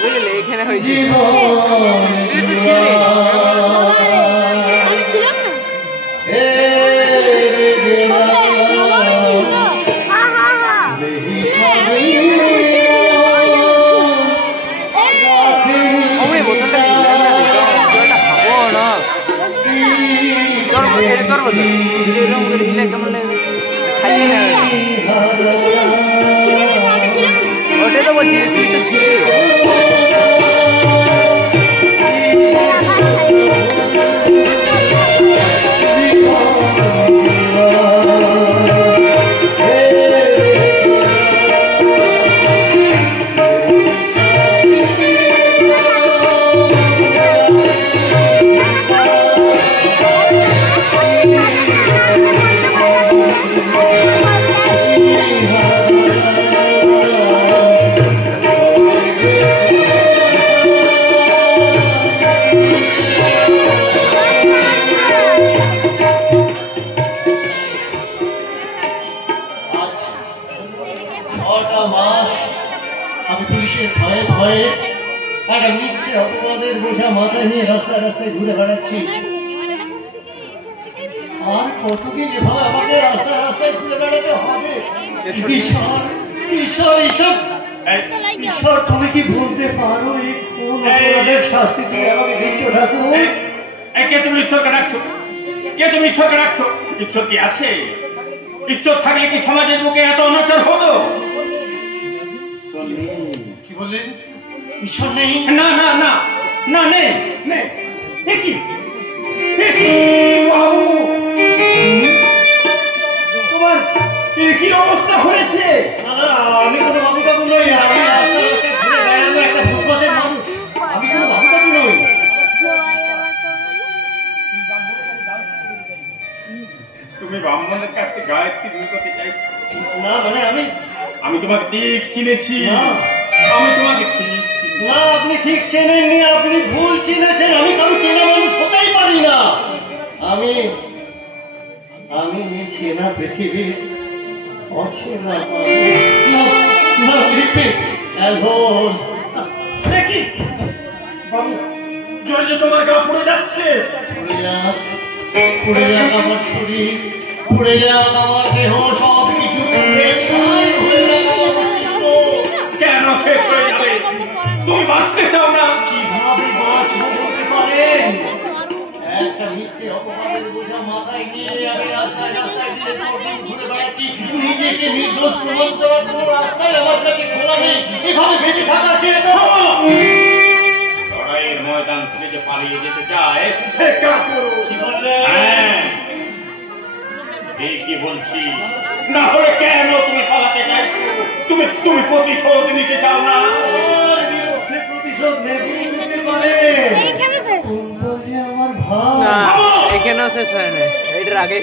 বুঝলে এখানে হয়েছে তুই তো ছিলি বোতলটা খাবো না তোর বোতল এরকম করে হিলে কেমন লাগবে খাইয়ে না ওটাই তো বলছি তুই তো ছিলি রাস্তায় রাস্তায় ঘুরে বেড়াচ্ছি আর কতদিন এভাবে আমাকে রাস্তায় রাস্তায় ঘুরে বেড়াতে হবে? ঈশ্বর তুমি কি বুঝতে পারো এই কোন অপরাধের শাস্তি তুমি আমাকে দিচ্ছ ঠাকুর? কে তুমি ঈশ্বরকে ডাকছো? কে তুমি ঈশ্বরকে ডাকছো? ঈশ্বর কি আছে? ঈশ্বর থাকলে কি সমাজের বুকে এত অনাচার হতো? কি বললেন? ঈশ্বর নেই? না না না না নেই নেই। বাবু তোমার কি অবস্থা হয়েছে? আমি কোনো বাবু টাবু নই, আমি রাস্তা রাস্তায় ঘুরে বেড়ানো একটা ফুটপাতের মানুষ, আমি কোনো বাবু টাবু নই। তুমি ব্রাহ্মণের কাছে গায়ত্রী ভুল করতে চাইছো? না মানে আমি তোমাকে ঠিক চিনেছি, আমি তোমাকে ঠিক না, আপনি ঠিক চেনেননি, আপনি ভুল চিনেছেন। আমি কারো চেনা মানুষ হতেই পারি না। আমি চেনা পৃথিবীর অচেনা জলে তোমার গা পুড়ে যাচ্ছে। পুড়ে যাক আমার শরীর, পুড়ে যাক আমার দেহ, সব কিছু কেন শেষ হয়ে যাবে? তুমি বাঁচতে চাও না? কিভাবে বাঁচবো বলতে পারেন? একটা মিথ্যে অপবাদের বোঝা মাথায় নিয়ে আমি রাস্তায় রাস্তায় ঘুরে বেড়াচ্ছি। নিজেকে নির্দোষ প্রমাণ করার কোনো রাস্তায় আমার কাছে খোলা নেই। এভাবে বেঁচে থাকার চেয়ে তো লড়াইয়ের ময়দান থেকে যে পালিয়ে যেতে চায় কি বললেন? হ্যাঁ ঠিকই বলছি। না হলে কেন তুমি পালাতে চাইছো? তুমি প্রতিশোধ নিতে চাও না? প্রতিশোধ নিতে পারে আমার ভাই। এখানেও শেষ হয় না, এটার আগে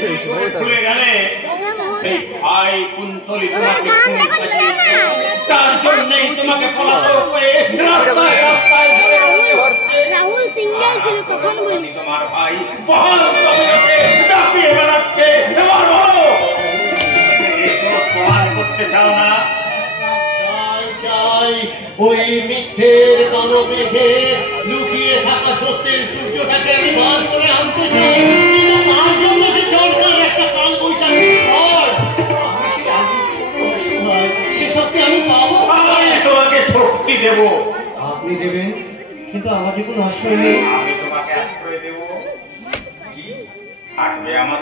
ভুলে গেলে সেই ভাই কুন্তলী তোমাকে তার জন্যই তোমাকে পলাতক হয়ে রাস্তায় রাস্তায় রাহুল সিঙ্গেল ছিল তখন বলি তোমার ভাই বহাল তবে দাপিয়ে বেড়াচ্ছে। এবার বলো প্রমাণ করতে চাও না? চাই ওই মিথ্যের কালো মেঘে লুকিয়ে থাকা সত্যের সূর্যটাকে আমি বার করে আনতে চাই, কিন্তু তার জন্য যে দরকার একটা কাল বৈশাখী ঝড়। সে সত্যি আমি পাবো, তোমাকে শক্তি দেব। আপনি দেবেন, কিন্তু আমার যে কোনো আশ্রয় নেই। আমি তোমাকে আশ্রয় দেব। থাকবে আমার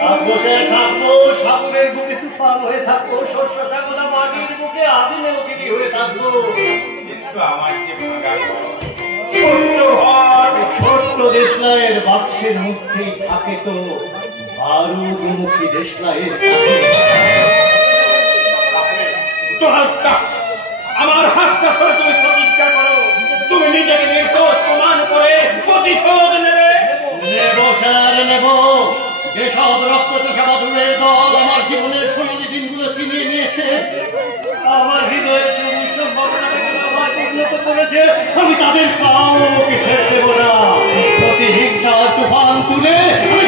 থাকবো, সে থাকবো, সাগরের বুকে তুফান হয়ে থাকবো, শস্য সাগরা মাটির বুকে আমি নদী হয়ে থাকবো। কিন্তু আমার যে ভাগা ছোট্ট দেশলাইয়ের বাক্সের মধ্যেই থাকে তো বারুদমুখী দেশলাইয়ের আমার হাতটা ধরে তুমি প্রতিজ্ঞা করো, তুমি নিজেকে নির্দোষ প্রমাণ করে প্রতিশোধ নেবে। নেব স্যার, নেব। যেসব রক্ত চোখা বদলের দল আমার জীবনের সোনালী দিনগুলো চিনিয়ে নিয়েছে, আমার হৃদয়ের সবুজ সম্ভাবনাকে পরিণত করেছে, আমি তাদের কাউকে ছেড়ে দেব না। প্রতিহিংসার তুফান তুলে আমি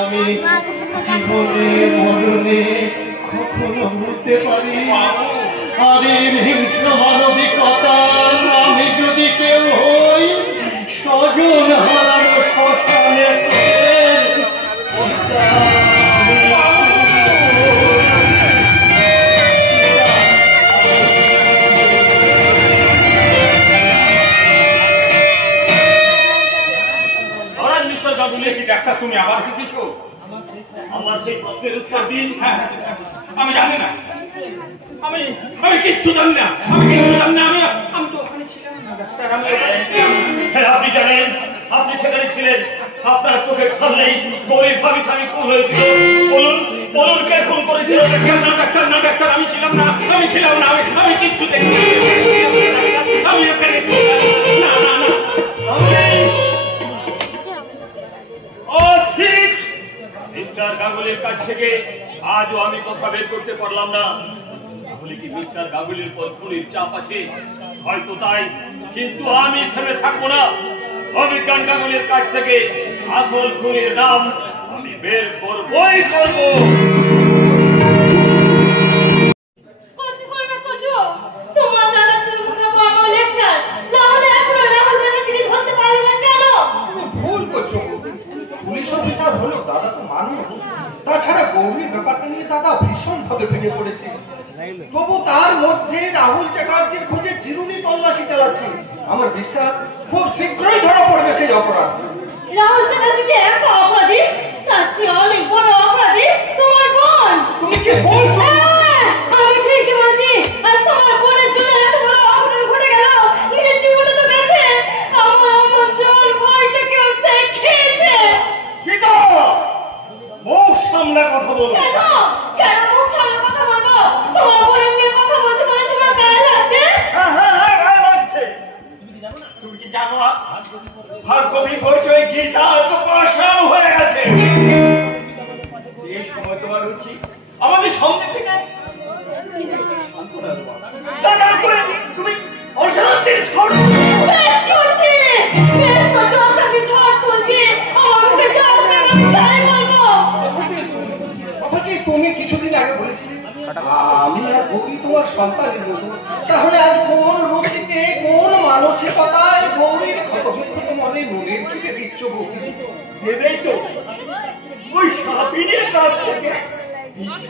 আমি জীবনে মরণে কখনো ভুলতে পারি আদিম হিংস্র মানবিকতা আমি যদি কেউ হই স্বজন হারানো শ্মশানে ডাক্তার তুমি আবার কিছু আমার সেই প্রশ্নের উত্তর দিন। আমি জানি না, আমি আমি কিচ্ছু জানি না, আমি কিচ্ছু জানি না, আমি তো ওখানে ছিলাম না ডাক্তার। হ্যাঁ আপনি জানেন, আপনি সেখানে ছিলেন, আপনার চোখের সামনেই গরিব ভাবি স্বামী খুন হয়েছিল। বলুন বলুন কে খুন করেছিল? না ডাক্তার, না ডাক্তার, আমি ছিলাম না, আমি ছিলাম না, আমি কিচ্ছু দেখিনি, আমি ওখানে ছিলাম না। না না মিস্টার গাঙ্গুলির কাছ থেকে আজও আমি কথা বের করতে পারলাম না। তাহলে কি মিস্টার গাঙ্গুলির পর খুনির চাপ আছে? হয়তো তাই, কিন্তু আমি থেমে থাকবো না। অভিজ্ঞান গাঙ্গুলির কাছ থেকে আসল খুনির নাম আমি বের করবই করব। তোমার দাদা শুধু মুখে বড় লেকচার, তাহলে এখনো রাহুল ব্যানার্জিকে ধরতে পারলে না কেন? ভুল করছো, পুলিশ অফিসার হলো দাদা তো মানুষ। তাছাড়া গৌরীর ব্যাপারটা নিয়ে দাদা ভীষণ ভাবে ভেঙে পড়েছে। তবু তার মধ্যে রাহুল চ্যাটার্জির খোঁজে চিরুনি তল্লাশি চালাচ্ছে। আমার বিশ্বাস খুব শীঘ্রই ধরা পড়বে সেই অপরাধ। রাহুল চ্যাটার্জিকে একা অপরাধী, তার চেয়ে অনেক বড় অপরাধী তোমার বোন। তুমি কি বলছো? আমি ঠিকই বলছি। আর তোমার বোনের জন্য এত বড় অঘটন ঘটে গেল, নিজের জীবনটা তো গেছে, আমার জল ভয়টাকেও সে খেয়েছে। মুখ সামনে কথা বলো। কেন কেন মুখ সামনে কথা বলবো? তোমার বোনের নিয়ে কথা বলছি বলে তোমার গায়ে লাগছে? হ্যাঁ গায়ে লাগছে। তুমি কি জানো ভাগ্য বিপর্যয় গীতা তো পাষাণ হয়ে গেছে। এই সময় তোমার উচিত আমাদের সামনে থেকে তুমি অশান্তির ঝড় অশান্তির ঝড় তুলছি। আমার মুখে যা আসবে আমি তাই বলবো। অথচ তুমি কিছুদিন আগে বলেছিলে আমি আর গৌরী তোমার সন্তানের মতো। তাহলে আজ কোন রুচিতে কোন মানসিকতায় গৌরীর ক্ষতবিক্ষত মনে নুনের ছিটে দিচ্ছ বৌদি? ভেবেই তো ওই সাপিনের কাছ থেকে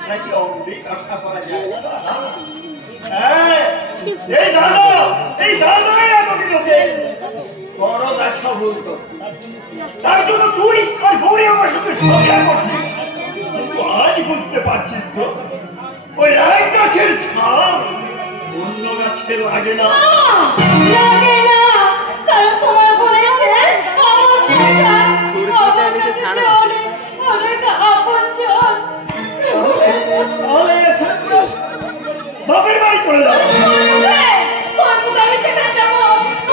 নাকি অনেক আশা করা যায় না। এই জানো এতদিন ওকে বড় গাছা বলতো, তার জন্য তুই আর গৌরী আমার সঙ্গে ঝগড়া করছিস। কিন্তু আজ বুঝতে পারছিস তো ওই এক গাছের ছাপ অন্য গাছে লাগে না। লাগে না, কারণ তোমার বলেছে আমার অনেক আপনজন। তাহলে এখানে পুরো বাপের বাড়ি করে যাবো। আমি সেখানে যাবো।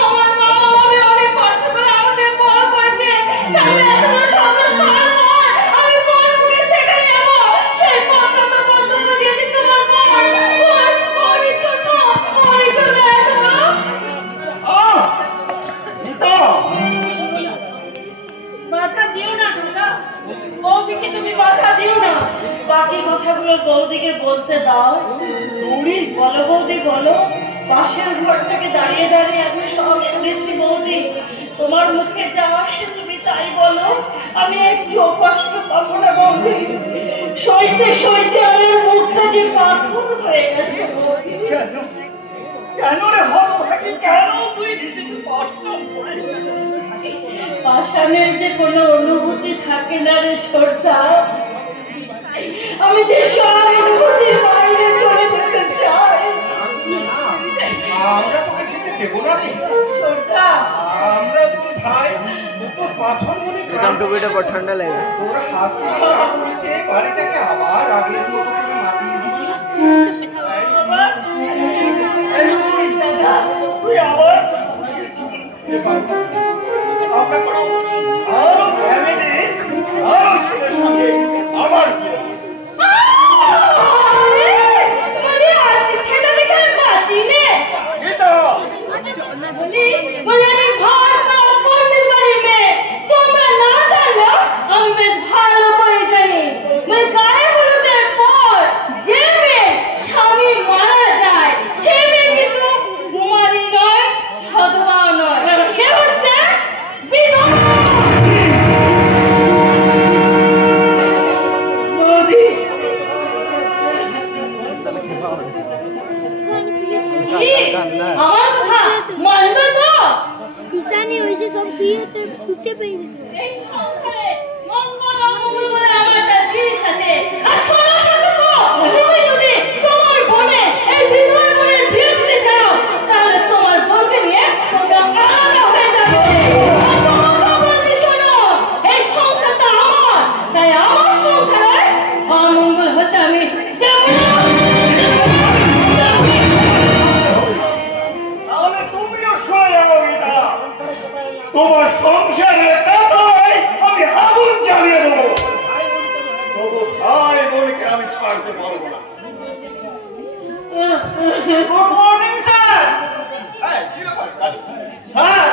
আমার বাবা মামি অনেক কষ্ট করে আমাদের বড় করেছে, তাহলে এত বড় সন্তান পাওয়ার পর আমি কোন মুখে সেখানে যাবো? সেই কত বন্ধুত্ব দিয়েছি তোমার বোন, ওরই জন্য এত বাধা দিও না দাদা, বৌদিকে তুমি বাধা দিও না। বাকি কথাগুলো বৌদিকে বলতে দাও। বলো বৌদি বলো। পাশের ঘর থেকে দাঁড়িয়ে দাঁড়িয়ে আমি সব শুনেছি বৌদি। তোমার মুখে যা আসে তুমি তাই বলো, আমি একটু কষ্ট পাবো না বৌদি। সইতে সইতে আমার মুখটা যে পাথর হয়ে গেছে বৌদি। কেন রে হতভাগী, কেন তুই নিজেকে পাষাণ করেছিস? পাষাণের যে কোনো অনুভূতি থাকে না রে ছোটদা। আমি যে সব অনুভূতির বাইরে চলে যেতে চাই। আমরা তোকে খেতে দেবো না রে ছোটদা। আমরা দুই ভাই উপর পাথর মনে ঠান্ডা লাগে। তোর হাসি বলতে বাড়িটাকে আবার আগের মতো করে মাতিয়ে দিবি। দাদা তুই আবার আমরা করো আরো ফ্যামিলি আরো ছেলের সঙ্গে আবার আমি বেশ ভালো সব শুতে পেয়ে গেছে। এই সংসারে মঙ্গল অমঙ্গল বলে আমার একটা জিনিস আছে। আর শোনো ঠাকুরপো, তুমি যদি তোমার বোনে এই বিধবা বোনের বিয়ে দিতে চাও তাহলে তোমার বোনকে নিয়ে তোমরা আলাদা হয়ে যাবে। আর তোমাকে বলছি শোনো, এই সংসারটা আমার, তাই আমার সংসারে অমঙ্গল হতে আমি দেব না। তাহলে তুমিও সরে যাও গীতা। তোমার সংসারে তাই আমি আগুন জ্বালিয়ে দেবো। তবু ভাই বোনকে আমি ছাড়তে পারবো না। Good morning sir. স্যার,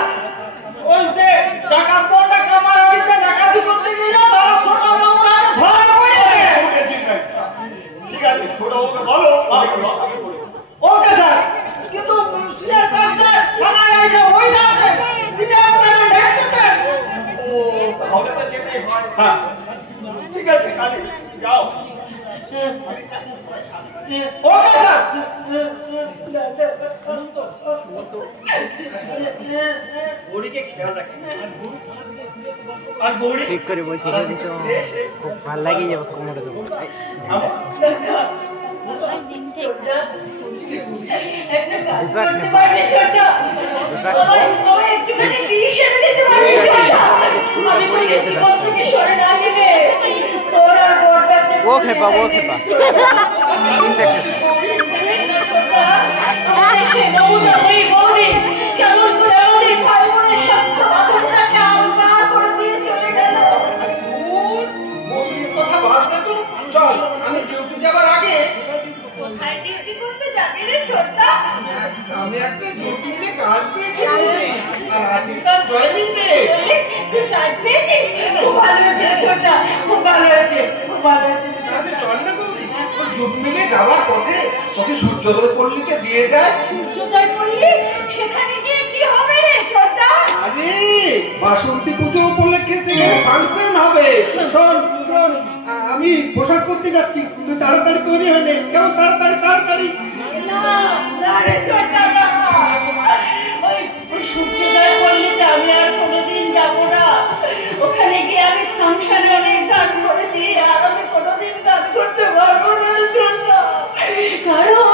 ওই যে ডাকাত দলটা কামারবাড়িতে ডাকাতি করতে গেল, তারা ছোট বাবুরা ধরা পড়েছে। ঠিক আছে, ছোট বাবুকে বলো ওকে স্যার। কিন্তু স্যার যে থানায় এসে বসে আছে, তিনি আপনাকে দেখতেছেন। ও, তাহলে তো যেতেই হয়। হ্যাঁ, ঠিক আছে, কালি যাও। Okay sir. গৌরীকে খেয়াল রাখি। আর গৌরী ঠিক করে বসে গেছি তো খুব ভালো লাগে যাবে কোমরে দেবো। वो खेपा কেমন করে আমাদের ভাই বোনের সত্য কথাটাকে আলগা করে দিয়ে চলে গেল। বৌদির কথা বাদ দে তো, চল আমি ডিউটি যাবার আগে কোথায় ডিউটি করতে যাবি রে ছোট্টা? আমি একটা জুট মিলে কাজ পেয়েছি আর আজকে তার জয়েনিং ডে। তুই সাজ পেয়েছিস? খুব ভালো হয়েছে রে ছোট্টা, খুব ভালো হয়েছে, খুব ভালো হয়েছে। তাহলে চল না গৌরী, ওই জুট মিলে যাওয়ার পথে তোকে সূর্যোদয় পল্লীতে দিয়ে যায়। সূর্যোদয় পল্লী? সেখানে গিয়ে কি হবে রে ছোট্টা? আরে বাসন্তী পুজো উপলক্ষে সেখানে ফাংশন হবে। শোন শোন, আমি পোশাক করতে যাচ্ছি, তুই তাড়াতাড়ি তৈরি হয়ে নে। কেমন? তাড়াতাড়ি তাড়াতাড়ি। না রে ছোট্টা, না। ওই সূর্যোদয় পল্লীতে আমি আর কোনোদিন যাবো না। ওখানে গিয়ে আমি ফাংশনে অনেক গান করেছি, আর আমি কোনোদিন গান করতে পারবো না রে ছোট্টা। কারণ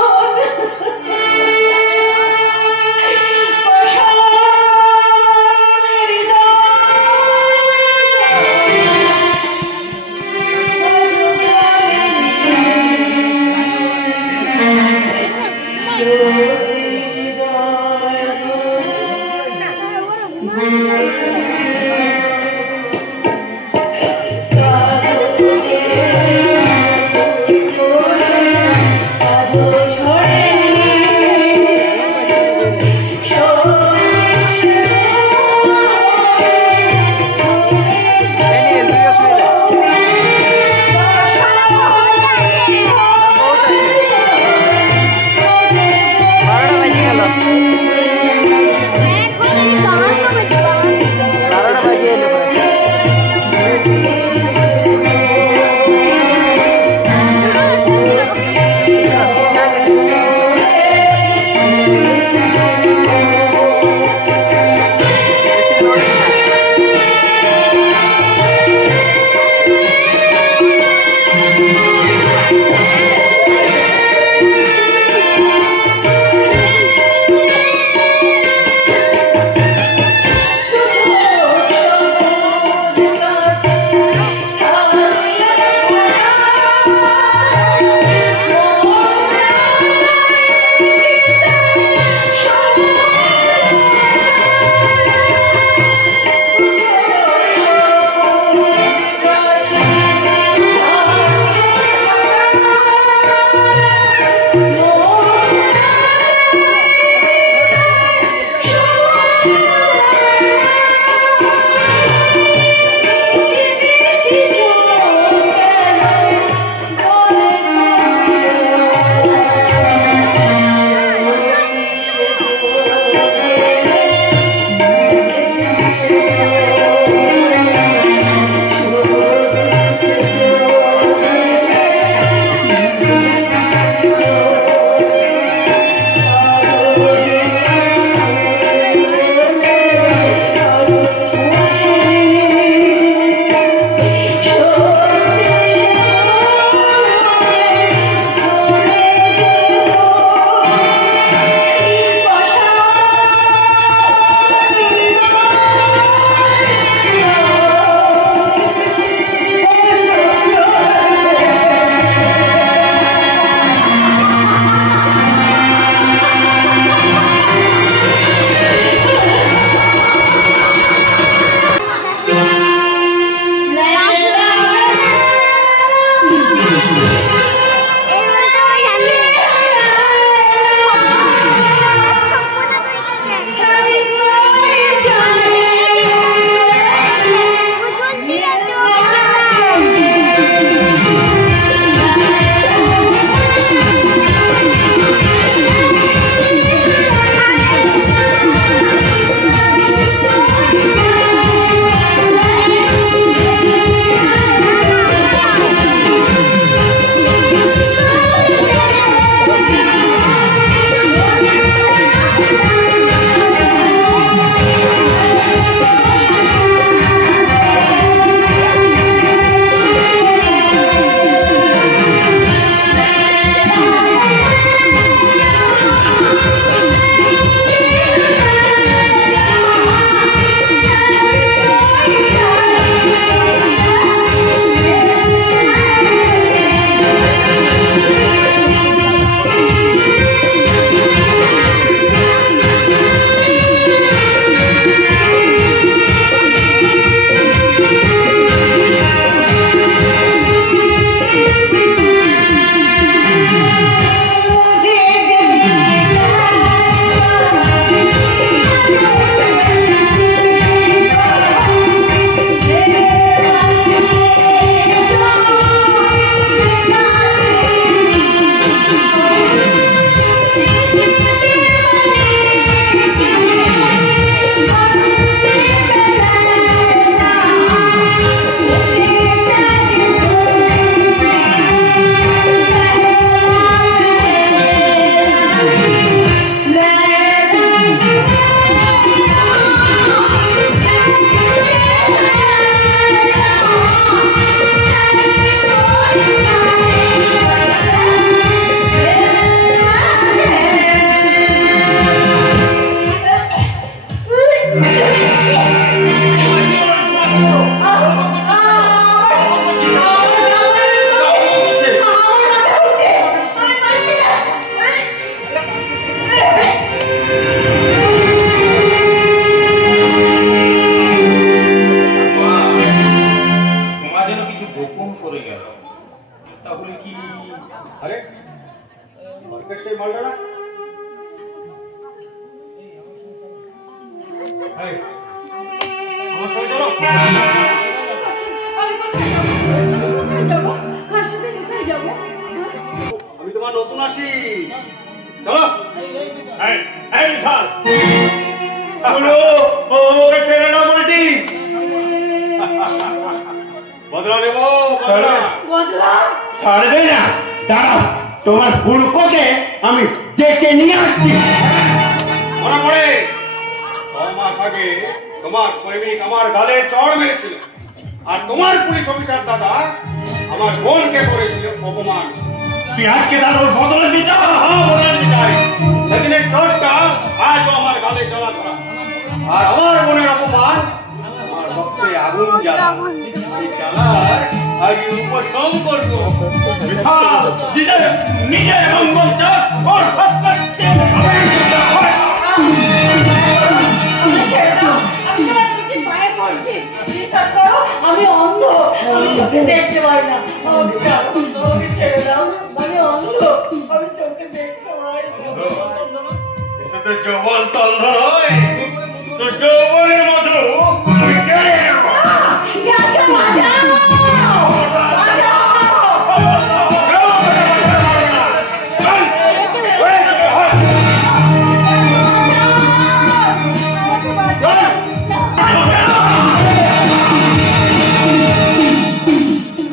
আমার সঙ্গে চলো। কোথায় যাবো? কার সাথে কোথায় যাবো? আমি তোমার নতুন আসি। চলো। এই বিশাল বলো, ওকে টেনে না বলটি। বদলা নেবো, বদলা। বদলা? ছাড়বে না, দাঁড়াও, তোমার বুড়কোকে আমি ডেকে নিয়ে আসছি। মনে পড়ে 6 মাস আগে তোমার প্রেমিক আমার গালে চড় মেরেছিল, আর তোমার পুলিশ অফিসার দাদা আমার বোনকে করেছিল অপমান। তুই আজকে তার ওর বদলা দিতে চাও? হ্যাঁ, বদলা দিতে চাই। সেদিনের চোটটা আজও আমার গালে জ্বলা ধরা, আর আমার বোনের অপমান আমার রক্তে আগুন জ্বালা। এই জ্বালার আগে উপশম করবো। নিজের মঙ্গল চাষ ওর আমি অন্ধ, আমি চোখে দেখতে পাই না। আমাকে ছেড়ে দাও, আমি অন্ধ, আমি চোখে দেখতে পাই না। তো যৌবন তন্দ নয়, তো যৌবনের মধু আমি কেড়ে নেব।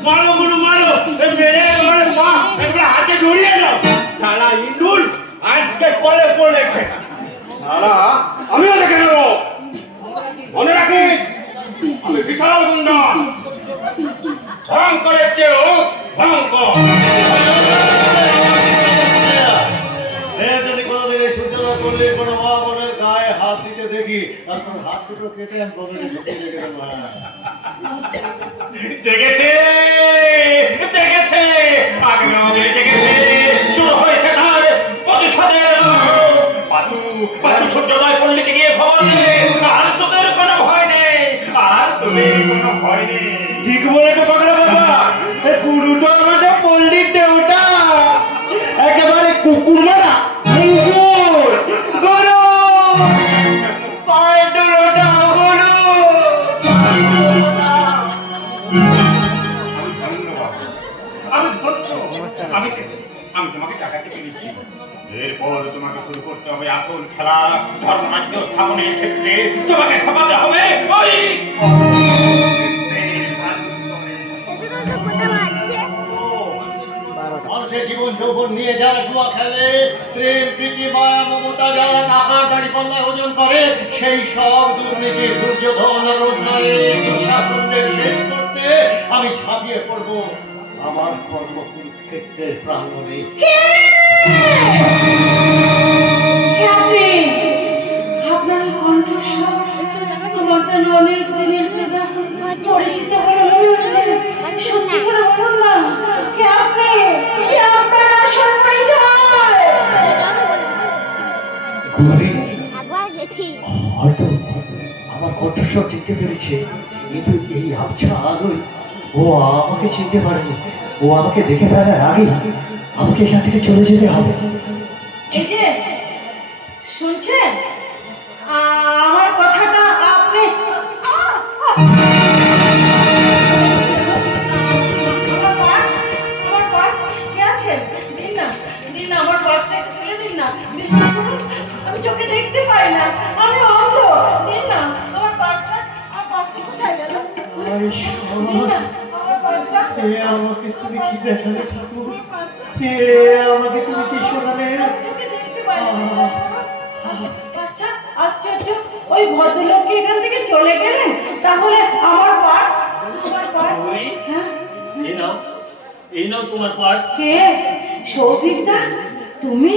মারো গুরু মারো, মেরে হাতে ধরিয়ে দাও। সারা ইন্দুল আজকে কলে পড়েছে। সারা আমিও দেখে নেব। মনে রাখিস, আমি বিশাল গুন্ডা, ভয়ঙ্করের চেয়েও ভয়ঙ্কর। যদি কোনোদিন এই সূর্যোদয় করলে কোনো মা বোনের গায়ে হাত দিতে দেখি, আর তোর হাত দুটো কেটে আমি পকেটে ঢুকিয়ে রেখে দেবো। জেগেছে, জেগেছে, আগে আমাদের জেগেছে। শুরু হয়েছে তার প্রতিশোধের পাঁচু পাঁচু সূর্যোদয় পল্লীতে গিয়ে খবর দেবে, আর তোদের কোনো ভয় নেই, আর তোদের কোনো ভয় নেই। ঠিক বলেছো পাগলা বাবা, পুরুটো আমাদের পল্লীর দেউটা, একেবারে কুকুর মারা মুগুর গরু পায়ে দুলোটা গরু। আমি তোমাকে টাকাতে পেরেছি। এরপর তোমাকে শুরু করতে হবে আসল খেলা। ধর্মরাজ্য স্থাপনের ক্ষেত্রে তোমাকে ছাপাতে হবে ওই মানুষের জীবন যৌবন নিয়ে যারা জুয়া খেলে, প্রেম প্রীতি মায়া মমতা যারা টাকার দাড়ি পাল্লায় ওজন করে, সেই সব দুর্নীতির দুর্যোধন রোজনারের দুঃশাসনদের শেষ করতে আমি ঝাঁপিয়ে পড়বো আমার কর্মক্ষেত্রের প্রাঙ্গণে। আপনার কণ্ঠস্বর তোমার যেন অনেক দিনের চেনা পরিচিত বলে মনে হচ্ছে। সত্যি করে বলুন না, কে আপনি? কে আপনার আসল পরিচয়? হয়তো আমার কণ্ঠস্বর চিনতে পেরেছে, কিন্তু এই আবছা আলোয় ও আমাকে চিনতে পারেনি। ও আমাকে দেখে ফেলার আগে আমাকে এখান থেকে চলে যেতে হবে। এই যে শুনছেন আমার কথাটা, আপনি আমার পার্স কে আছেন? দিন না, দিন না, আমার পার্সটা একটু তুলে দিন না। বিশ্বাস করুন, আমি চোখে দেখতে পাই না, আমি অন্ধ। দিন না আমার পার্সটা। আমার পার্সটা কোথায় গেল? দিন না আমার পার্সটা। আমাকে তুমি কি দেখালে ঠাকুর? আমাকে তুমি কি শোনালে? আচ্ছা, আশ্চর্য, ওই ভদ্রলোক কি এখান থেকে চলে গেলেন? তাহলে আমার পার্স, আমার পার্স। হ্যাঁ, এই নাও তোমার পার্স। কে? সৌভিকদা, তুমি?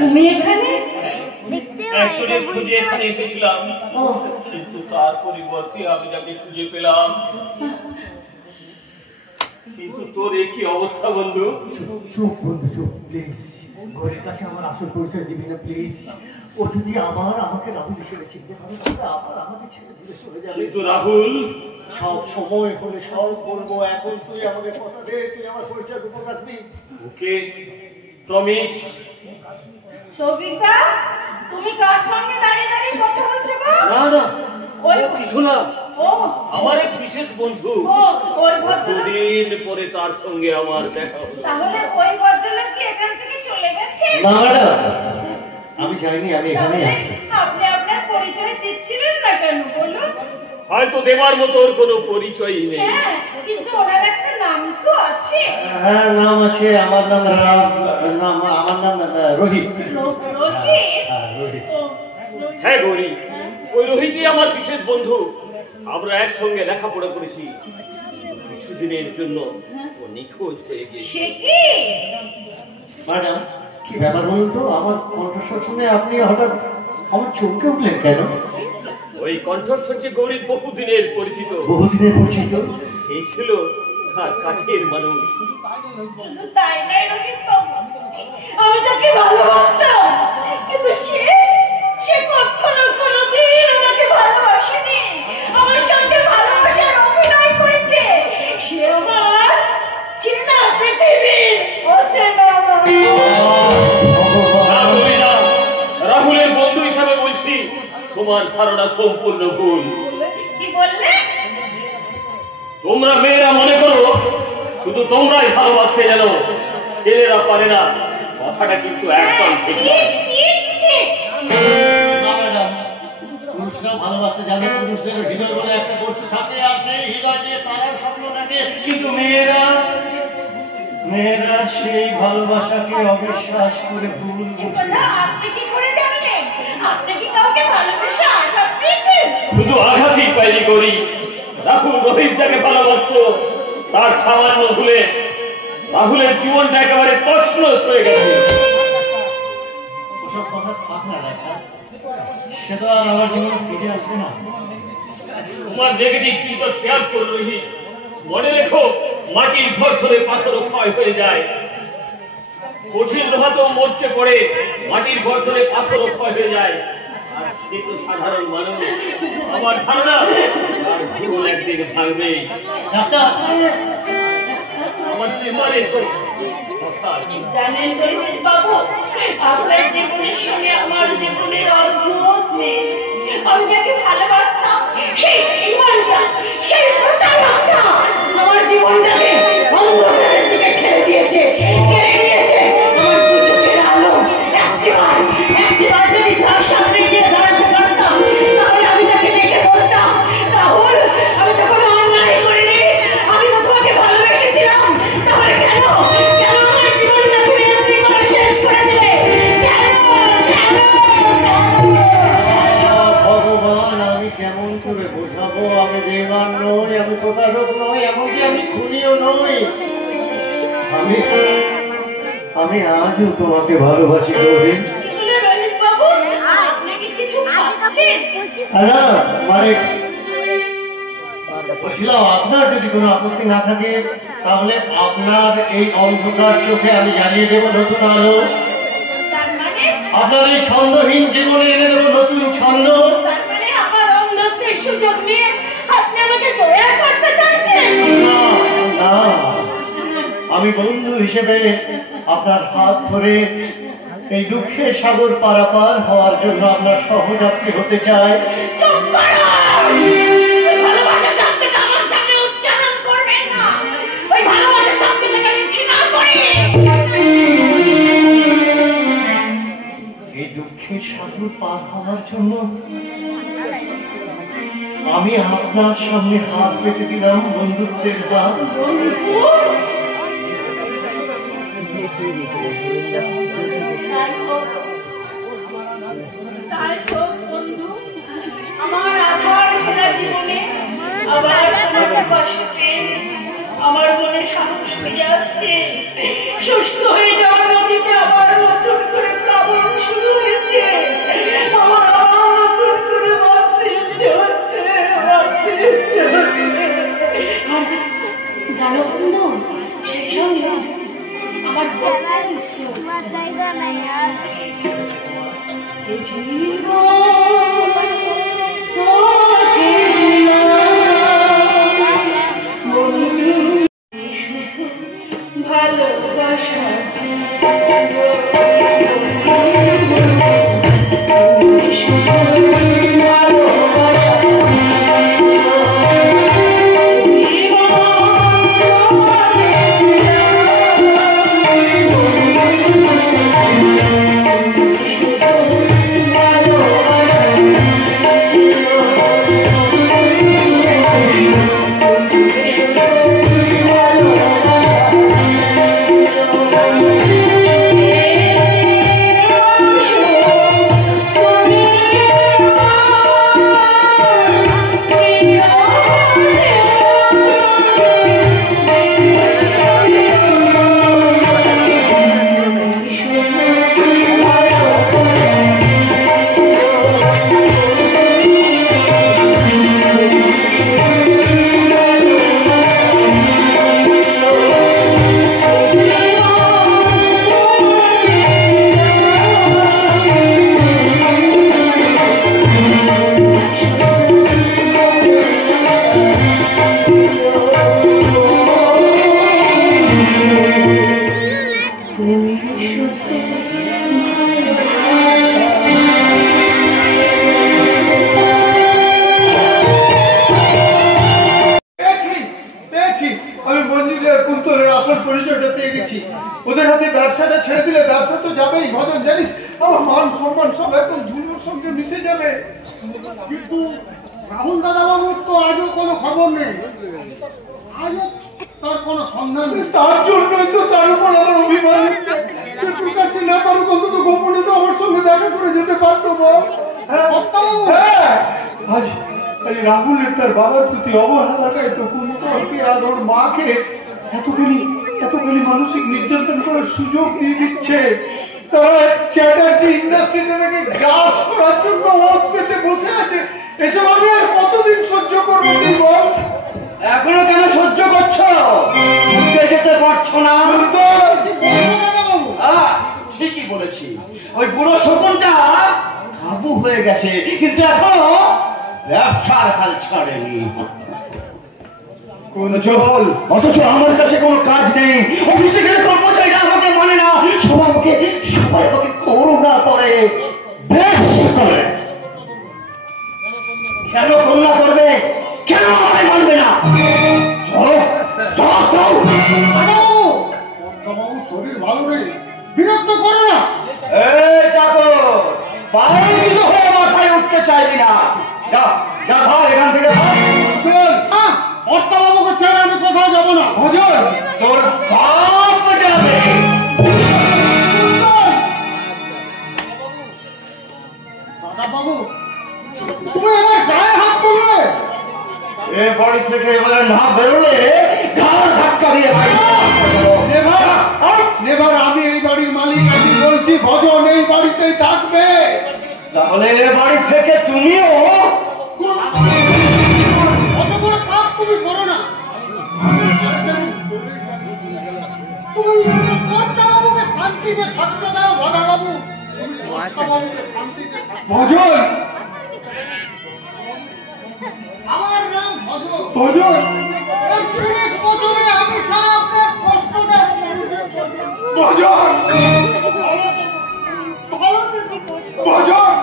তুমি এখানে? একজনের খুঁজে এখানে এসেছিলাম, ও, কিন্তু তার পরিবর্তে আমি যাকে খুঁজে পেলাম। কিন্তু তোর এই কি অবস্থা বন্ধু? চুপ বন্ধু, চুপ প্লিজ। ঘরের কাছে আমার আসল পরিচয় দিবি না প্লিজ। ও যদি আমাকে রাহুল হিসেবে চিনতে পারে, তাহলে আমাকে ছেড়ে দিয়ে চলে যাবে। কিন্তু রাহুল, সব সময় হলে সব বলবো। এখন তুই আমাকে কথা দে, তুই আমার পরিচয় গোপন রাখবি। ওকে প্রমিস। সৌভিকদা, তুমি কার সঙ্গে দাঁড়িয়ে দাঁড়িয়ে কথা বলছো গো? না না, ওই কিছু না। ও আমার এক বিশেষ বন্ধু। ও ওই ভদ্রলোক, দুদিন পরে তার সঙ্গে আমার দেখা হলো। তাহলে ওই ভদ্রলোক কি এখান থেকে চলে গেছে? না ম্যাডাম, আমি জানি, আমি এখানেই তাহলে আছি। আপনি আপনার পরিচয় দিচ্ছিলেন না কেন বলুন? হয়তো দেবার মতো ওর কোনো পরিচয়ই নেই। হ্যাঁ, কিন্তু ওনার একটা নাম তো আছে। হ্যাঁ, নাম আছে। আমার নাম আমার নাম রোহিত। রোহিত? রোহিত। ও, রোহিত। হ্যাঁ গৌরী, ওই রোহিতই আমার বিশেষ বন্ধু। আমরা একসঙ্গে লেখাপড়া করেছি। কিছুদিনের জন্য ও নিখোঁজ হয়ে গিয়েছে। সে কি? ম্যাডাম, কি ব্যাপার বলুন তো? আমার কণ্ঠস্বর শুনে আপনি হঠাৎ আমার চমকে উঠলেন কেন? ওই কণ্ঠস্বর যে গৌরীর বহুদিনের পরিচিত। বহুদিনের পরিচিত? এই ছিল তার কাছের মানুষ। শুধু তাই নয় রোহিত বাবু, আমি তাকে ভালোবাসতাম, কিন্তু সে কখনো কোনোদিন আমাকে ভালোবাসেনি। আমার সঙ্গে ভালোবাসার অভিনয় করেছে। সে আমার চেনা পৃথিবীর অচেনা রাহুলের বন্ধু হিসাবে বলছি, তোমার ধারণা সম্পূর্ণ ভুল। কি বললে? তোমরা মেয়েরা মনে করো শুধু তোমরাই ভালোবাসতে জানো, ছেলেরা পারে না। কথাটা কিন্তু একদম ঠিক নয়। না ম্যাডাম, পুরুষরা ভালোবাসতে জানে। পুরুষদের হৃদয় বলে একটা বস্তু থাকে, আর সেই হৃদয় দিয়ে তারাও স্বপ্ন দেখে। কিন্তু মেয়েরা সেই ভালোবাসাকে অবিশ্বাস করে ভুল বুঝে। আপনি কি করে জানলেন? আপনি কি কাউকে ভালোবেসে আঘাত পেয়েছেন? শুধু আঘাতই পাইনি করি। রাহুল রোহিত যাকে ভালোবাসত, তার সামান্য ভুলে রাহুলের জীবনটা একেবারে তছনছ হয়ে গেছে। ওসব কথা থাক না দেখা, সে তো আর আমার জীবনে ফিরে আসবে না। তোমার নেগেটিভ চিন্তা ত্যাগ করো রোহিত। মনে রেখো, মাটির ঘর্ষণে পাথরও ক্ষয় হয়ে যায়। কঠিন লোহাতেও মরচে পড়ে, মাটির ঘর্ষণে পাথরও ক্ষয় হয়ে যায়। আর সে তো সাধারণ মানুষ। আমার ধারণা তার জীবন একদিন ভাঙবে। ডাক্তার, আমার চেম্বারে এসো, কথা আছে। জানেন রোহিত বাবু, আপনার জীবনের সঙ্গে আমার জীবনের অদ্ভুত মিল। আমি যাকে ভালোবাসতাম, সেই ইমানটা, সেই প্রতারকটা আমার জীবনটাকে অন্ধকারের দিকে ঠেলে দিয়েছে, কেড়ে নিয়েছে আমার দু চোখের আলো। একটিবার যদি তার সামনে গিয়ে দাঁড়াতে পারতাম, তাহলে আমি তাকে ডেকে বলতাম, রাহুল, আমি তো কোনো অন্যায় করিনি, আমি তো তোমাকে ভালোবেসেছিলাম। তাহলে কেন আমার জীবনটা তুমি এমনি করে শেষ করে দিলে? ভগবান, আমি কেমন করে বোঝাবো? আমি বেঈমান নই, আমি প্রতারক নই, এমনকি আমি খুনিও নই। আমি আজও তোমাকে ভালোবাসি রোহিত। রোহিত বাবু, আপনি কি কিছু ভাবছেন? না, মানে বলছিলাম, আপনার যদি কোনো আপত্তি না থাকে, তাহলে আপনার এই অন্ধকার চোখে আমি জ্বালিয়ে দেবো নতুন আলো। তার মানে? আপনার এই ছন্দহীন জীবনে এনে দেবো নতুন ছন্দ। তার মানে আমার অন্ধত্বের সুযোগ নিয়ে আপনি আমাকে দয়া করতে চাইছেন? না, না, আমি বন্ধু হিসেবে আপনার হাত ধরে এই দুঃখের সাগর পারাপার হওয়ার জন্য আপনার সহযাত্রী হতে চাই। চুপ করুন! ওই ভালোবাসা শব্দটা আমার সামনে উচ্চারণ করবেন না। ওই ভালোবাসা শব্দটাকে আমি ঘৃণা করি। এই দুঃখের সাগর পার হওয়ার জন্য আমি আপনার সামনে হাত পেতে দিলাম বন্ধুত্বের হাত। তাই হোক বন্ধু, আমার আধার ঘেরা জীবনে আবার তোমার পাশে পেয়ে আমার মনে সাহস ফিরে আসছে। শুষ্ক হয়ে যাওয়ার নদীতে আবার নতুন করে প্লাবন শুরু হয়েছে। আমার আবার নতুন করে বাঁচতে ইচ্ছে হচ্ছে, বাঁচতে ইচ্ছে হচ্ছে। আর জানো বন্ধু, সেই সঙ্গে আমার বাঁচার ইচ্ছে হচ্ছে। ভালোবাসা ভালোবাসা আসল পরিচয়টা পেয়ে গেছি। ওদের হাতে ব্যবসাটা ছেড়ে দিলে ব্যবসা তো যাবেই ভজন, জানিস আমার মান সম্মান সব একদম ধুলোর সঙ্গে মিশে যাবে। কিন্তু রাহুল দাদা বাবুর তো আজও কোনো খবর নেই, আজও তার কোনো সন্ধান নেই। তার জন্যই তো তার উপর আমার অভিমান হচ্ছে। সে প্রকাশ্যে না পারুক, অন্তত গোপনে তো আমার সঙ্গে দেখা করে যেতে পারতো। আজ আজ রাহুলের তার বাবার প্রতি অবহেলাটাই তো কুন্তলকে আর ওর মাকে এতগুলি মানসিক নির্যাতন করার সুযোগ দিয়ে দিচ্ছে। তারা চ্যাটার্জি ইন্ডাস্ট্রিটাকে গ্রাস করার জন্য ওত পেতে বসে আছে। এসব আমি আর কতদিন সহ্য করবো তুই বল? এখনো কেন সহ্য করছো? শুনতে যেতে পারছো না? ঠিকই বলেছি, ওই বুড়ো শকুনটা কাবু হয়ে গেছে, কিন্তু এখনো ব্যবসার হাল ছাড়েনি। অথচ আমার কাছে কোনো কাজ নেই, অফিসে গেলে কর্মচারীরা আমাকে মানে না, সবাই আমাকে করুণা করে, বেশ করে। কেন করুণা করবে? কেন আমায় মানবে না? শরীর ভালো নেই, বিরক্ত করো না। এই চাকর, পায়িত হয়ে মাথায় উঠতে চাইবি না। যা ভাগ এখান থেকে, বাবুকে ছেড়ে আমি কোথাও যাবো না। ভজন তোর বাপ যাবে। দাদা বাবু, তুমি আমার গায়ে হাত তুললে। এ বাড়ি থেকে এবারে না বেরোলে ঘাড় ধাক্কা দিয়ে নেভার, আমি এই বাড়ির মালিক, আমি বলছি ভজন এই বাড়িতেই থাকবে। তাহলে এ বাড়ি থেকে তুমিও অত বড় পাপ তুমি করো না। তুমি কর্তা বাবুকে শান্তিতে থাকতে দাও। দাদা বাবু, বাবুকে শান্তিতে ভজন, আমার নাম ভজন। ভজন, 30 বছরে আমি ছাড়া আপনার কষ্টটা ভজন, ভজন, ভজন।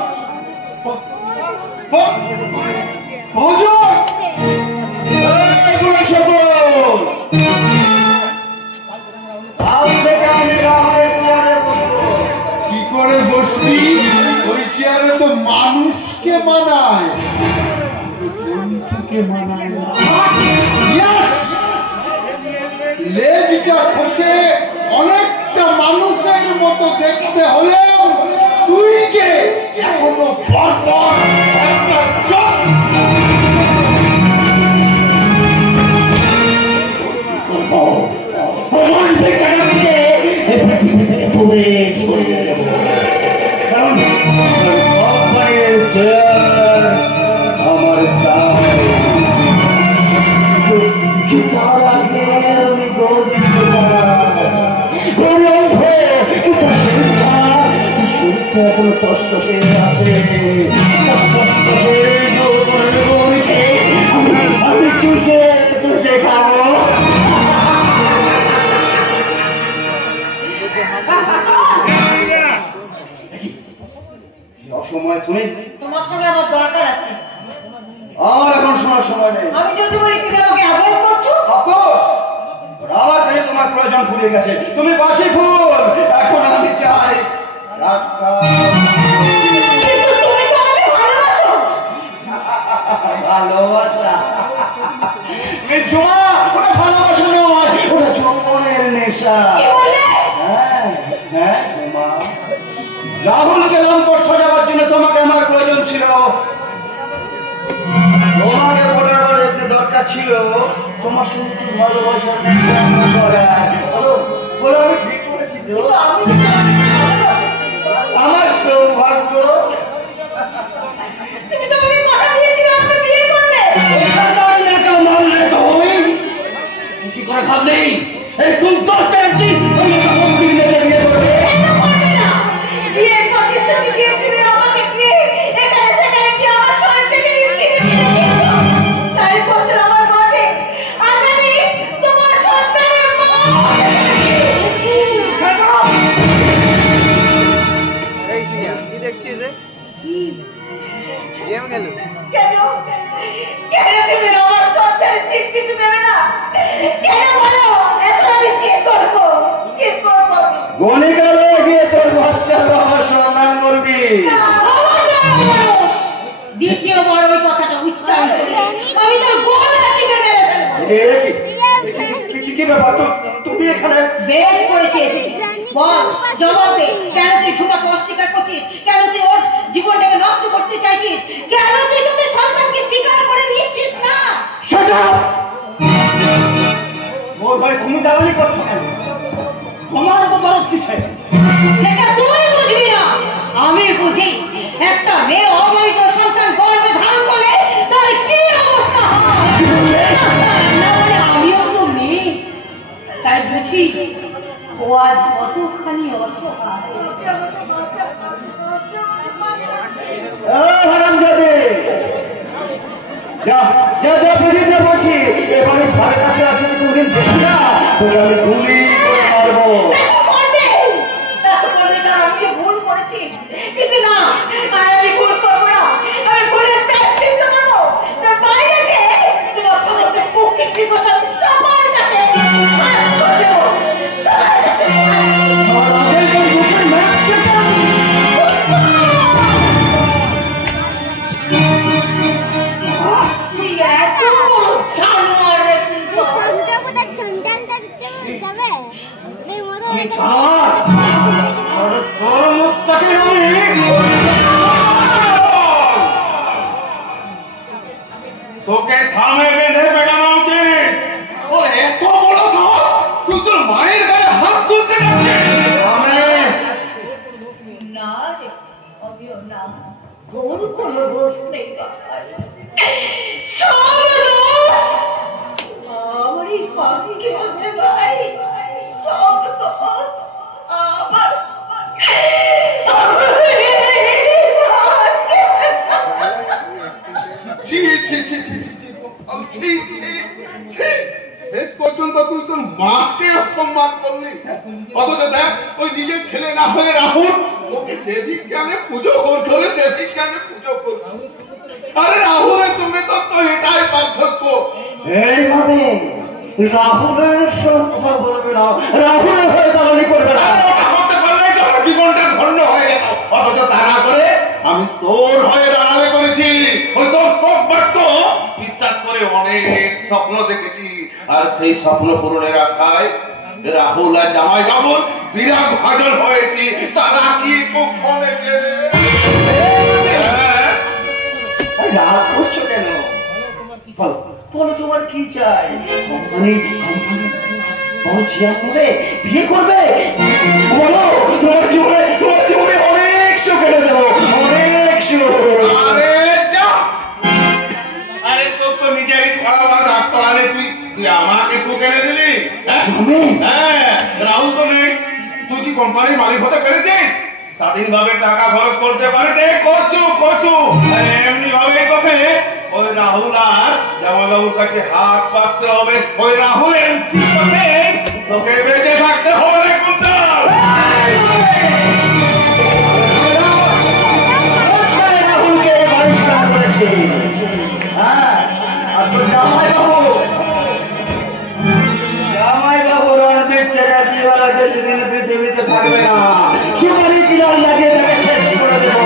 কি করে বসবি? ওই চেয়ারে তো মানুষকে মানায়, জন্তুকে মানায় না। লেজটা খসে অনেকটা মানুষের মতো দেখতে হলেও তুই যে এখনো পরপর একটা চোখ। আমার চাই তার আগে আমি এখনো কষ্ট সে আছে, আমি চুষে চুষে খাবো। অসময় তুমি, তোমার সঙ্গে আমার দরকার আছে। আমার এখন শোনার সময় নেই। আমি যদি বলি তুমি আমাকে অ্যাভয়েড করছো, আমার কাছে তোমার প্রয়োজন ফুরিয়ে গেছে। তুমি বাসি ফুল, এখন আমি চাই কিন্তু তুমি তো আমাকে ভালোবাসো। ভালোবাসা মিস ঝুমা, ওটা ভালোবাসা নয়, ওটা যৌবনের নেশা। হ্যাঁ হ্যাঁ ঝুমা, রাহুলকে লম্পট সাজাবার জন্য তোমাকে আমার প্রয়োজন ছিল, তোমাকে পড়াবার একটু দরকার ছিল, তোমার সত্যি ভালোবাসা বলো, আমি ঠিক করেছি তো? আমার সৌভাগ্য। তুমি তো আমাকে কথা দিয়েছিলে আমাকে বিয়ে করবে। কিছু করে ভাব নেই, এই কুন্তল চ্যাটার্জি তোমাকে মন্ত্রী মেরে বিয়ে করবে। বিয়ের পারমিশন দিয়েছিলে আমাকে কি এখানে সেখানে কি আমার শরীর থেকে নিচ্ছিলে? তাই বছর আমার ঘরে আজ আমি তোমার সন্তানের মা। এই সিনিয়া কি দেখছিস রে? গেম গেল কেন কেন তুমি আমার সন্তানের স্বীকৃতি দেবে না? কেন বলো? এখন আমি কি করবো কি করবো? গণিকালে গিয়ে তোর বাচ্চার বাবার সন্ধান করবি। দ্বিতীয়বার ওই কথাটা উচ্চারণ করলে আমি তোর গলা টিপে মেরে ফেলবো। কি ব্যাপার তুমি এখানে? বেশ করেছি এসেছি, বল জবাব দে। কেন তুই ছোটাকে অস্বীকার করছিস? কেন তুই ওর জীবনটাকে নষ্ট করতে চাইছিস? কেন তুই তোদের সন্তানকে স্বীকার করে নিচ্ছিস না? ওর ভাই তুমি দালালি করছো কেন? তোমার তো দরদ কিসে? সেটা তুই বুঝবি না, আমি বুঝি। একটা মেয়ে অবৈধ সন্তান গর্ভে ধারণ করলে তার কি অবস্থা হয়। না বলে আমিও তো মেয়ে, তাই বুঝি ও আজ কতখানি অসহায়। হারামজাদে, যা যা যা বেরিয়ে যা বলছি। এবারে ঘরের কাছে আসলে কোনদিন দেখি না, তোকে আমি গুলি করে মারবো। আমি ভুল করেছি, কিন্তু না, আমি ভুল করবো না। আমি ভুলের প্রায়শ্চিত্ত করবো। তার বাইরে যে তোমার সমস্ত কুকীর্তির কথা সবার কাছে ফাঁস করে দেবো, সবার কাছে তুই এত বড় জানোয়ার রে তুই। চন্দ্রবোধা চন্ডাল যাবে তোকে থামে বেঁধে বেড়ানো উচিত। ওর এত বড় সাহস, তুই তোর মায়ের গায়ে হাত তুলতে যাচ্ছিস? না রে, আমিও না। ওর কোনো দোষ নেই বাবার। সব দোষ আমারই ফাঁকিকে হবে ভাই। সব দোষ আমার। ছি ছি ছি ছি ছি ছি ছি ছি ছি। শেষ পর্যন্ত তুই তোর মাকে অসম্মান করলি, অথচ দেখ ওই নিজের ছেলে না হয়ে রাহুল ওকে দেবী জ্ঞানে পুজো করছো, দেবী জ্ঞানে পুজো করছো। আরে রাহুলের সঙ্গে তো এটাই পার্থক্য। এইভাবে রাহুলের সংসার বলবে না, রাহুলের হয়ে দালালি করবে না। আমাকে বললেই তো আমার জীবনটা ধন্য হয়ে যেত, অথচ তা না করে আমি তোর হয়ে দালালি করেছি। ওই তোর সব বাক্য বিশ্বাস করে অনেক স্বপ্ন দেখেছি, আর সেই স্বপ্ন পূরণের আশায় রাহুল আর জামাই বাবুর বিরাট ভাজন হয়েছি। সারা কি কুক্ষণে রাগ করছো কেন? বলো তোমার কি চাই? কোম্পানি বড় চেয়ার নেবে, বিয়ে করবে? বলো, তোমার জীবনে অনেক সুখ এনে দেবো, অনেক সুখ। আরে যা, আরে তোর তো নিজেরই খারাপ আর রাস্তা আনে, তুই আমাকে সুখ এনে দিলি? হ্যাঁ, রাহুল তো নেই, তুই কি কোম্পানির মালিক হতে পেরেছিস? স্বাধীনভাবে টাকা খরচ করতে পারিতে করছু। এমনি ভাবে তোকে ওই রাহুল আর জামাইবাবুর কাছে হাত পাততে হবে। ওই রাহুলের তোকে বেঁচে থাকতে হবে রে কুন্তল। রাহুলকে বহিষ্কার করেছে। হ্যাঁ, আর তো জামাইবাবু রণবীর চ্যাটার্জিওয়ালা বেশিদিন পৃথিবীতে থাকবে না। সুপারি কিলার লাগিয়ে তাকে শেষ করে দেব।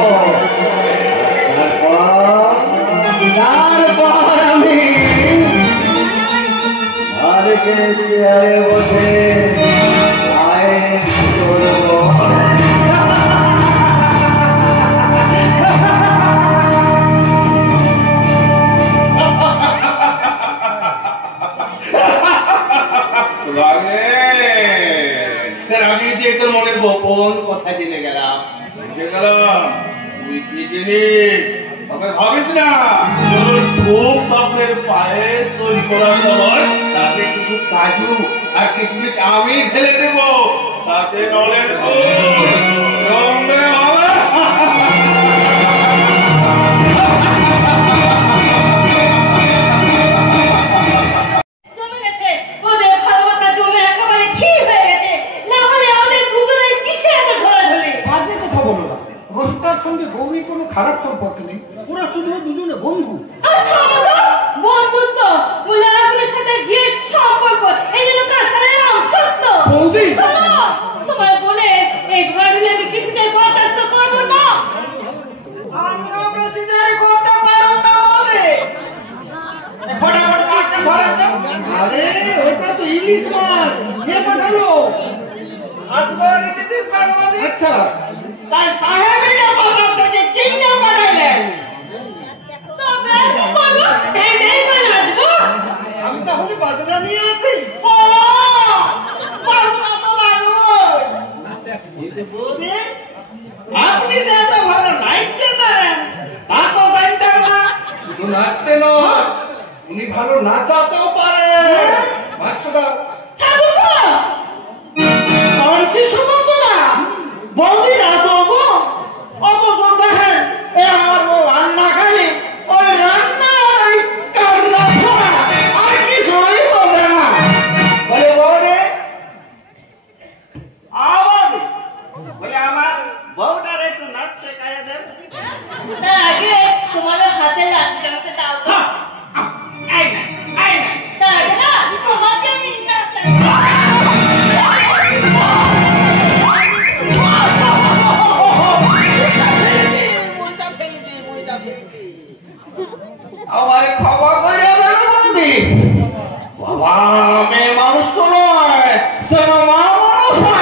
তারপর আমি মালিকের চেয়ারে বসে আইন করব। তোর মনের গোপন কথা জেনে গেলাম। তুই কি জিনিস তবে ভাবিস না, তোর সুখ স্বপ্নের পায়েস তৈরি করার সময় তাতে কিছু কাজু আর কিছু আমি ঢেলে দেব, সাথে নলের খারাপ সম্পর্ক নেই, ওরা শুধু দুজনে বন্ধু। বন্ধুত্ব বলে আগুনের সাথে গিয়ে সম্পর্ক, এই জন্য কারখানার নাম সত্য। আরে ওটা তো ইলিশ মাছ, কে পাঠালো? আচ্ছা, তাই সাহেবেরা বাজার থেকে কিনে পাঠালেন। তবে আর কি করবো? এই করে আসবো। আমি তাহলে বাজনা নিয়ে আসি। ও বাজনা তো লাগবে। বৌদি, আপনি যে এত ভালো নাচতে পারেন তা তো জানতাম না। শুধু নাচতে নয়, উনি ভালো নাচাতেও পারেন। মাছটা দাও। কারণ কি সুমন্ত না বৌদি রাত গো অত দেখেন এ আমার বউ রান্না খালি ওই রান্না ওই কান্না ছাড়া আর কিছুই বলে না। বলে বৌদি আওয়াজ বলে আমার বউটার একটু নাচতে কায়া দেবে। তার আগে তোমার হাতে লাঠিটা আমাকে দাও তো। আই না আই না তার আগে না তোমাকে আমি নাচতে আমার খবর করে দেন বৌদি। বাবা মেয়ে মানুষ তো নয়, সে মা মানুষ না।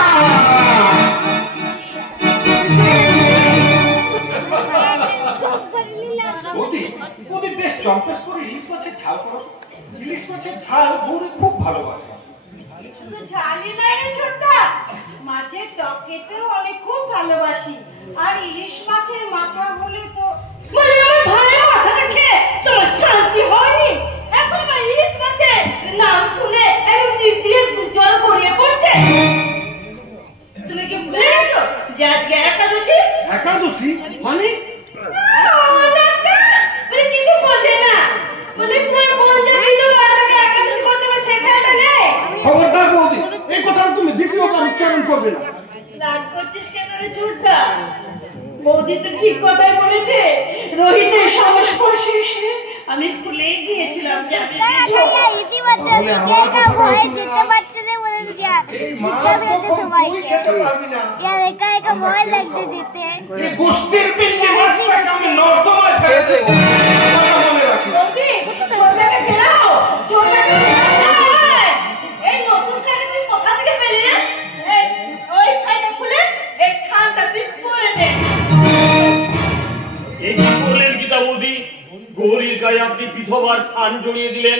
বৌদি, বৌদি বেশ চম্পেস করে ইলিশ মাছের ঝাল করো। ইলিশ মাছের ঝাল বৌদি খুব ভালোবাসে। ঝালি নাই রে ছোট্টা, মাছের টক খেতেও আমি খুব ভালোবাসি। আর ইলিশ মাছের মাথা হলে তো বলে আমার ভাইয়ের মাথাটা খেয়ে তোমার শান্তি হয়নি। এখন আমার ইলিশ মাছের নাম শুনে একদম জিভ দিয়ে জল গড়িয়ে পড়ছে। তুমি কি ভুলে গেছো যে আজকে একাদশী? একাদশী মানে? বলে কিছু বোঝে না। বলে তোমার বোন যে বিধবা তাকে একাদশী করতে হবে সেখানে নেই। খবরদার বৌদি, এই কথাটা তুমি দ্বিতীয়বার উচ্চারণ করবে না। রাগ করছিস কেন রে ছোট্টা? বৌদি তো ঠিক কথাই বলেছে। রোহিতের সংস্পর্শে এসে আমি ভুলে গিয়েছিলাম যে আমি বিধবা। এই মাছ তো তুই খেতে পারবি না। এই গোষ্ঠীর পিণ্ডি মাছটাকে আমি নর্দমায় ফেলেছি। মনে রাখিস। বৌদি, ছোটটাকে ফেরাও, ছোটটাকে ফেরাও। এই নতুন শাড়ি তুই কোথা থেকে পেলি রে? ওই শাড়িটা খুলে এই খানটা তুই পরে নে। এই কি করলেন গীতা বৌদি? গৌরীর গায়ে আপনি বিধবার থান জড়িয়ে দিলেন।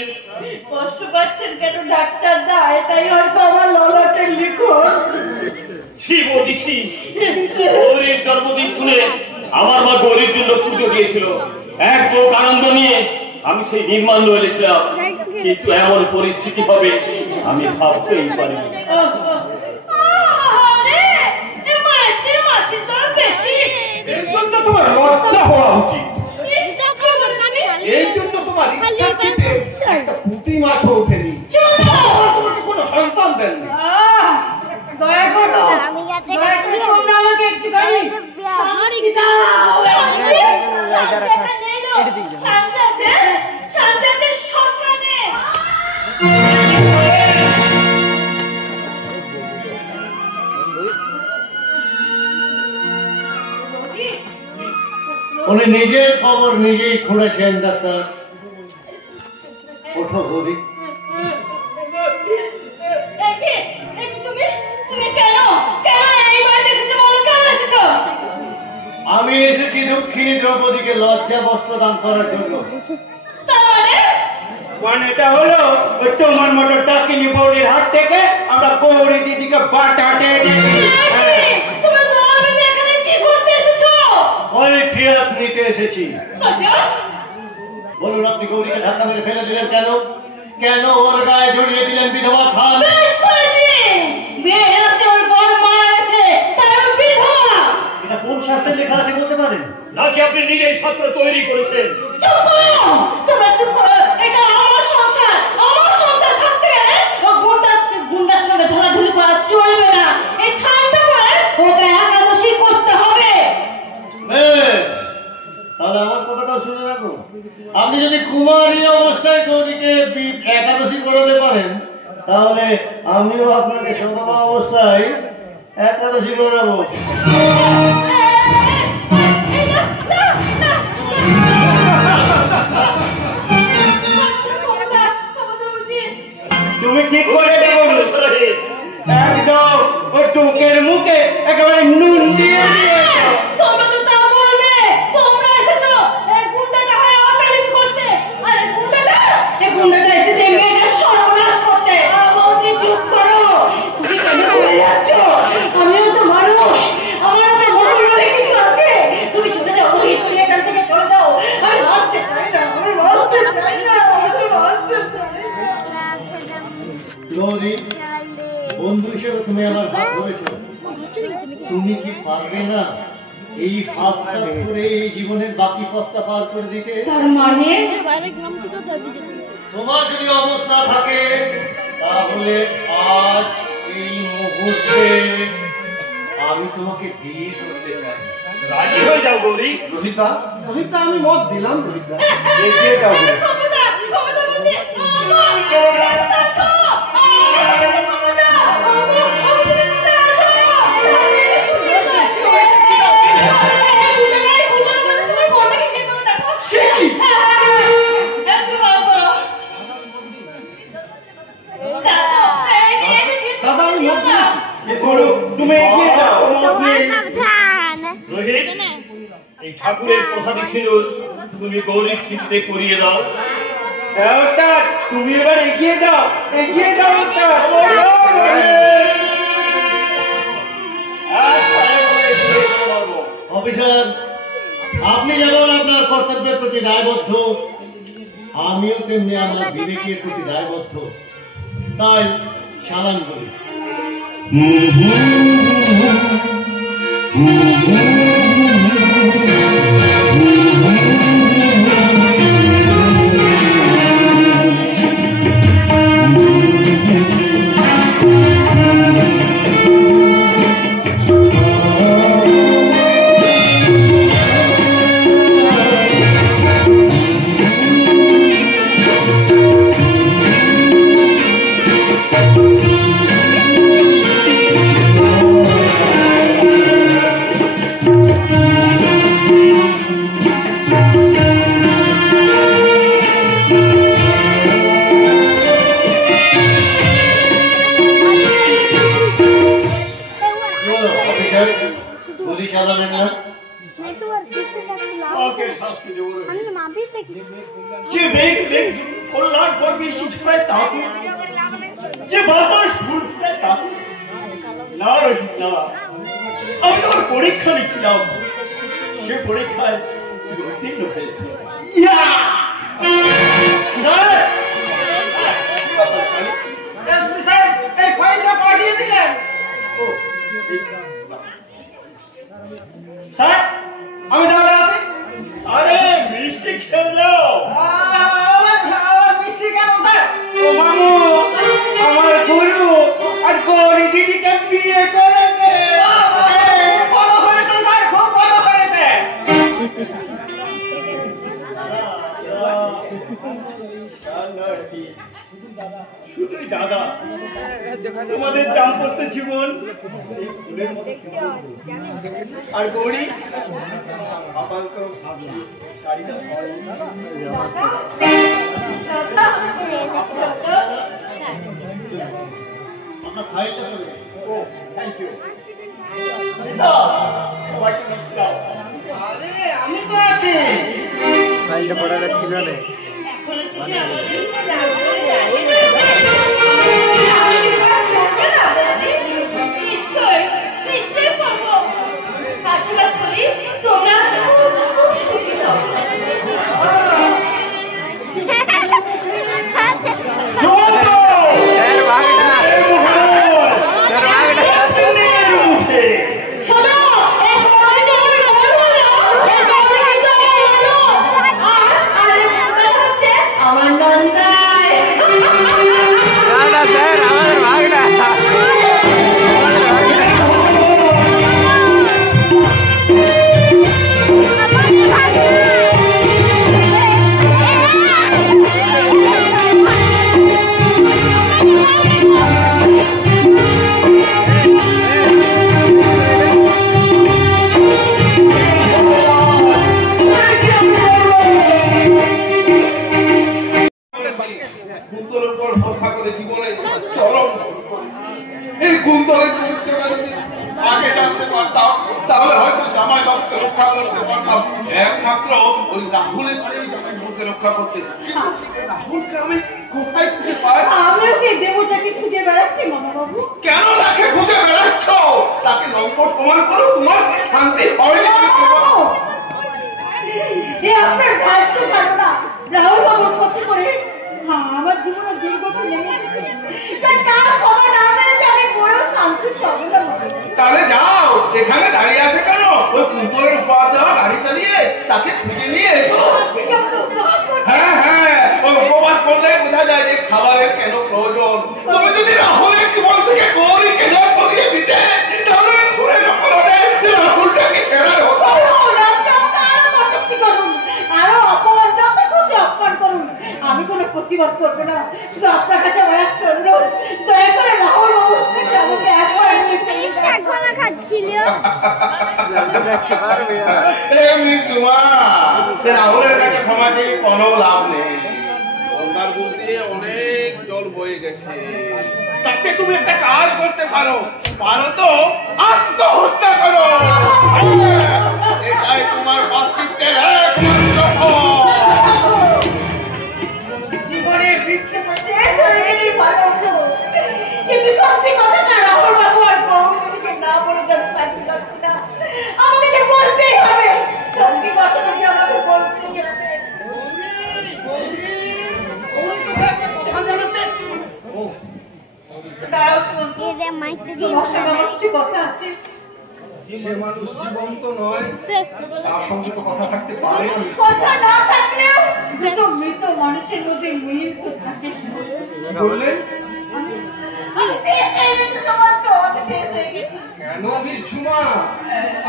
কষ্ট পাচ্ছেন কেন ডাক্তার দা? এটাই হয়তো আমার ললাটের লিখন। ছি বৌদি ছি, গৌরীর জন্মদিন শুনে আমার মা গৌরীর জন্য পুজো দিয়েছিল। এক বুক আনন্দ নিয়ে আমি সেই নির্মাণ রয়েছিলাম, কিন্তু এমন পরিস্থিতি হবে আমি ভাবতেই পারি। এর জন্য তোমার লজ্জা হওয়া উচিত। এই জন্য তোমার ইচ্ছা ছিপে একটা পুঁটি মাছও ওঠেনি। তোমাকে কোনো সন্তান দেননি। দয়া করো, দয়া করে তোমরা আমাকে একটুখানি শান্তি দাও। শান্তি আছে, শান্তি আছে শ্মশানে। উনি নিজের খবর নিজেই খুঁড়েছেন ডাক্তার। ওঠো বৌদি। আমি এসেছি দক্ষিণী দ্রৌপদীকে লজ্জা বস্ত্র দান করার জন্য। মানে এটা হলো ওই তোমার মতো ডাকিনী বৌদির হাত থেকে আমরা গৌরী দিদিকে বাঁচাতে ওই ফিয়াত নিতে এসেছি। বলুন আপনি গৌরীকে ধাক্কা মেরে ফেলে দিলেন কেন? কেন ওর গায়ে জড়িয়ে দিলেন বিধবা থান? এটা কোন শাস্ত্রে লেখা আছে বলতে পারেন? নাকি আপনি নিজেই শাস্ত্র তৈরি করেছেন? চলবে না, এই খানটা করে ওকে একাদশী করতে হবে। বেশ, তাহলে আমার কথাটা শুনে রাখো। আপনি যদি কুমারী অবস্থায় গৌরীকে একাদশী করাতে পারেন, তাহলে আমিও আপনাকে সদমা অবস্থায় একাদশী করাবো। ঠিক করে দেবো একদম ওই টুকের মুখে একেবারে নুন দিয়ে দিয়েছে। তোমরা তো তা বলবে, তোমরা এসেছো এই গুন্ডাটা হয় আকালিত করতে, আর এই গুন্ডাটা এসেছে মেয়েটা সর্বনাশ করতে। বৌদি চুপ করো, তুমি কেন বলে যাচ্ছ? আমিও তো মানুষ, আমারও তো মন বলে কিছু আছে। তুমি চলে যাও, তুমি এখান থেকে চলে যাও। আমি বাঁচতে চাই না, আমি বাঁচতে চাই না, আমি বাঁচতে চাই না। গৌরী, বন্ধু হিসেবে তুমি আমার ভাগ হয়েছ, তুমি কি পারবে না এই হাতটা ধরে এই জীবনের বাকি পথটা পার করে দিতে? তার মানে তোমার যদি অমত না থাকে তাহলে আজ এই মুহূর্তে আমি তোমাকে বিয়ে করতে চাই। রাজি হয়ে যাও গৌরী। রোহিতা রোহিতা আমি মত দিলাম। রোহিতা এগিয়ে যাও। ক্ষমতা ক্ষমতা বলছে তুমি এগিয়ে যাও। রোহিত, এই ঠাকুরের প্রসাদী সিঁদুর তুমি গৌরীর স্মৃতিতে করিয়ে দাও। তুমি এবার এগিয়ে যাও, এগিয়ে যাও। অফিসার, আপনি যেমন আপনার কর্তব্যের প্রতি দায়বদ্ধ, আমিও তেমনি আমার বিবেকের প্রতি দায়বদ্ধ। তাই চালান করি। গুলি চালাবেন না। যে মেঘ মেঘ কল্যাণ পর বৃষ্টি ছড়ায় তাকে, যে বাতাস ফুল ফুটায় তাকে। না রোহিত না, আমি তোমার পরীক্ষা নিচ্ছিলাম, সে পরীক্ষায় উত্তীর্ণ হয়েছে। এই ফাইলটা পাঠিয়ে দিলেন স্যার, আমি তাহলে আসি। আরে মিষ্টি খেলাও। আমার মিষ্টি কেন স্যার? ও মামু, আমার গুরু আর গৌরী দিদিকে বিয়ে করে দে। বড় হয়েছে স্যার, খুব বড় হয়েছে। শুধুই দাদা, তোমাদের দাম্পত্য জীবন এই ফুলের মতো সুন্দর। আর গৌরী আপাতত শাড়িটা আপনার ফাইলটা করে দিন। ও থ্যাংক ইউ। সবাইকে মিষ্টি দাও। আরে আমি তো আছি। ফাইলটা পড়াটা ছিল না। নিশ্চয় নিশ্চয় করবো। আশীর্বাদ করি তোমরা খুব সুখী হও। শোনো, আমার নন্দা কুন্তলের উপর ভরসা করে জীবনে চরম ভুল করেছি। এই কুন্তলের চরিত্রটা যদি আগে জানতে পারতাম তাহলে হয়তো জামাই বাবুকে রক্ষা করতে পারতাম। একমাত্র ওই রাহুলের পরেই জামাই বাবুকে রক্ষা করতে। রাহুলকে আমি কোথায় খুঁজে পাই? আমিও সেই দেবতাকে খুঁজে বেড়াচ্ছি মামা বাবু। কেন তাকে খুঁজে বেড়াচ্ছ? তাকে নম্বর প্রমাণ করো, তোমার কি শান্তি হয়নি? আপনার ভাগ্য জানো না রাহুল বাবুর ক্ষতি করে আমার জীবনে দুর্গতি নেমে এসেছে। তার ক্ষমা না মেনে আমি পরেও শান্তি পাবো না। তাহলে যাও, এখানে দাঁড়িয়ে আছে কেন? ওই কুন্তলের উপহার দেওয়া গাড়ি চালিয়ে তাকে খুঁজে নিয়ে এসো। হ্যাঁ হ্যাঁ, ওই উপবাস করলে বোঝা যায় যে খাবারের কেন প্রয়োজন। তুমি যদি রাহুলের জীবন থেকে গৌরীকে না সরিয়ে দিতে তাহলে ঘুরের অপরাধে রাহুলটাকে ফেরার হতো। আরো অপমান যত খুশি অপমান করুন, আমি কোনো প্রতিবাদ করবো না। শুধু আপনার কাছে আমার একটা অনুরোধ, দয়া করে রাহুল বাবু আমাকে একবার নিয়ে চলে যান। খাচ্ছিল রাহুলের কাছে ক্ষমা চেয়ে কোনো লাভ নেই। গঙ্গার বুক দিয়ে অনেক জল বয়ে গেছে। তাতে তুমি একটা কাজ করতে পারো, পারো তো আত্মহত্যা করো। এটাই তোমার বাস্তবিকের একমাত্র পথ। জীবনের বৃত্তে শেষ হয়ে গেলেই ভালো হতো। কিন্তু সত্যি কথাটা রাহুল বাবু আর গৌরীকে না বলে আমি শান্তি পাচ্ছি না। আমাকে যে বলতেই হবে, সত্যি কথাটা যে আমাকে বলতেই হবে। দাঁড়াও শুনুন, তোমার সঙ্গে আমার কিছু কথা আছে। সে মানুষ জীবন্ত নয়, তার সঙ্গে তো কথা থাকতে পারে না। কথা না থাকলেও দুটো মৃত মানুষের মধ্যে মিল তো থাকে। বললেন আমি শেষ হয়ে গেছি সুমন্ত, আমি শেষ হয়ে গেছি। কেন মিস ঝুমা,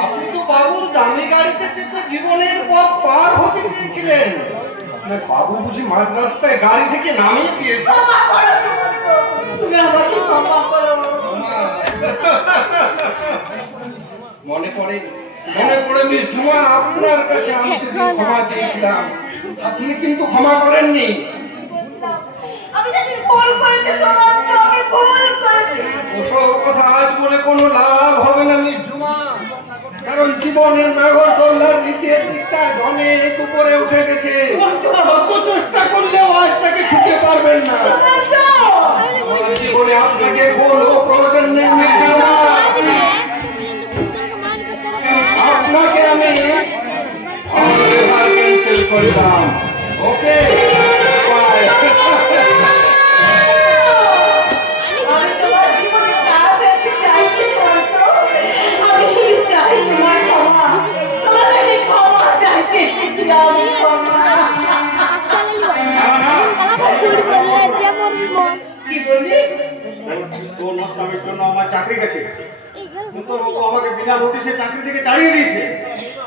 আপনি তো বাবুর দামি গাড়িতে চেপে জীবনের পথ পার হতে চেয়েছিলেন। বাবু বুঝি মাঝ রাস্তায় গাড়ি থেকে নামিয়ে দিয়েছে। ক্ষমা করো সুমন্ত, তুমি আমাকে ক্ষমা করো। মনে পড়ে মিস ঝুমা, আপনার কাছে আমি সেদিন ক্ষমা চেয়েছিলাম, আপনি কিন্তু ক্ষমা করেননি। আমি যেদিন ভুল করেছি সুমন্ত, আমি ভুল করেছি। ওসব কথা আজ বলে কোনো লাভ হবে না মিস ঝুমা, কারণ জীবনের নাগর দোল্লার নিচের দিকটা অনেক উপরে উঠে গেছে। কত চেষ্টা করলেও আজ তাকে ছুটে পারবেন না। আমার জীবনে আপনাকে বলবো প্রয়োজন নেই মিস ঝুমা, আপনাকে আমি ক্যান্সেল করলাম। Okay bye. আমি তোমার জীবনে যা পেতে চাইছি সুমন্ত, আমি শুধু চাই তোমার ক্ষমা। তোমার কাছে ক্ষমা চাইতে এসেছিলাম, ক্ষমা। কি বললি? তোর নষ্টামের জন্য আমার চাকরি গেছে। কুন্তলবাবু আমাকে বিনা নোটিশে চাকরি থেকে তাড়িয়ে দিয়েছে।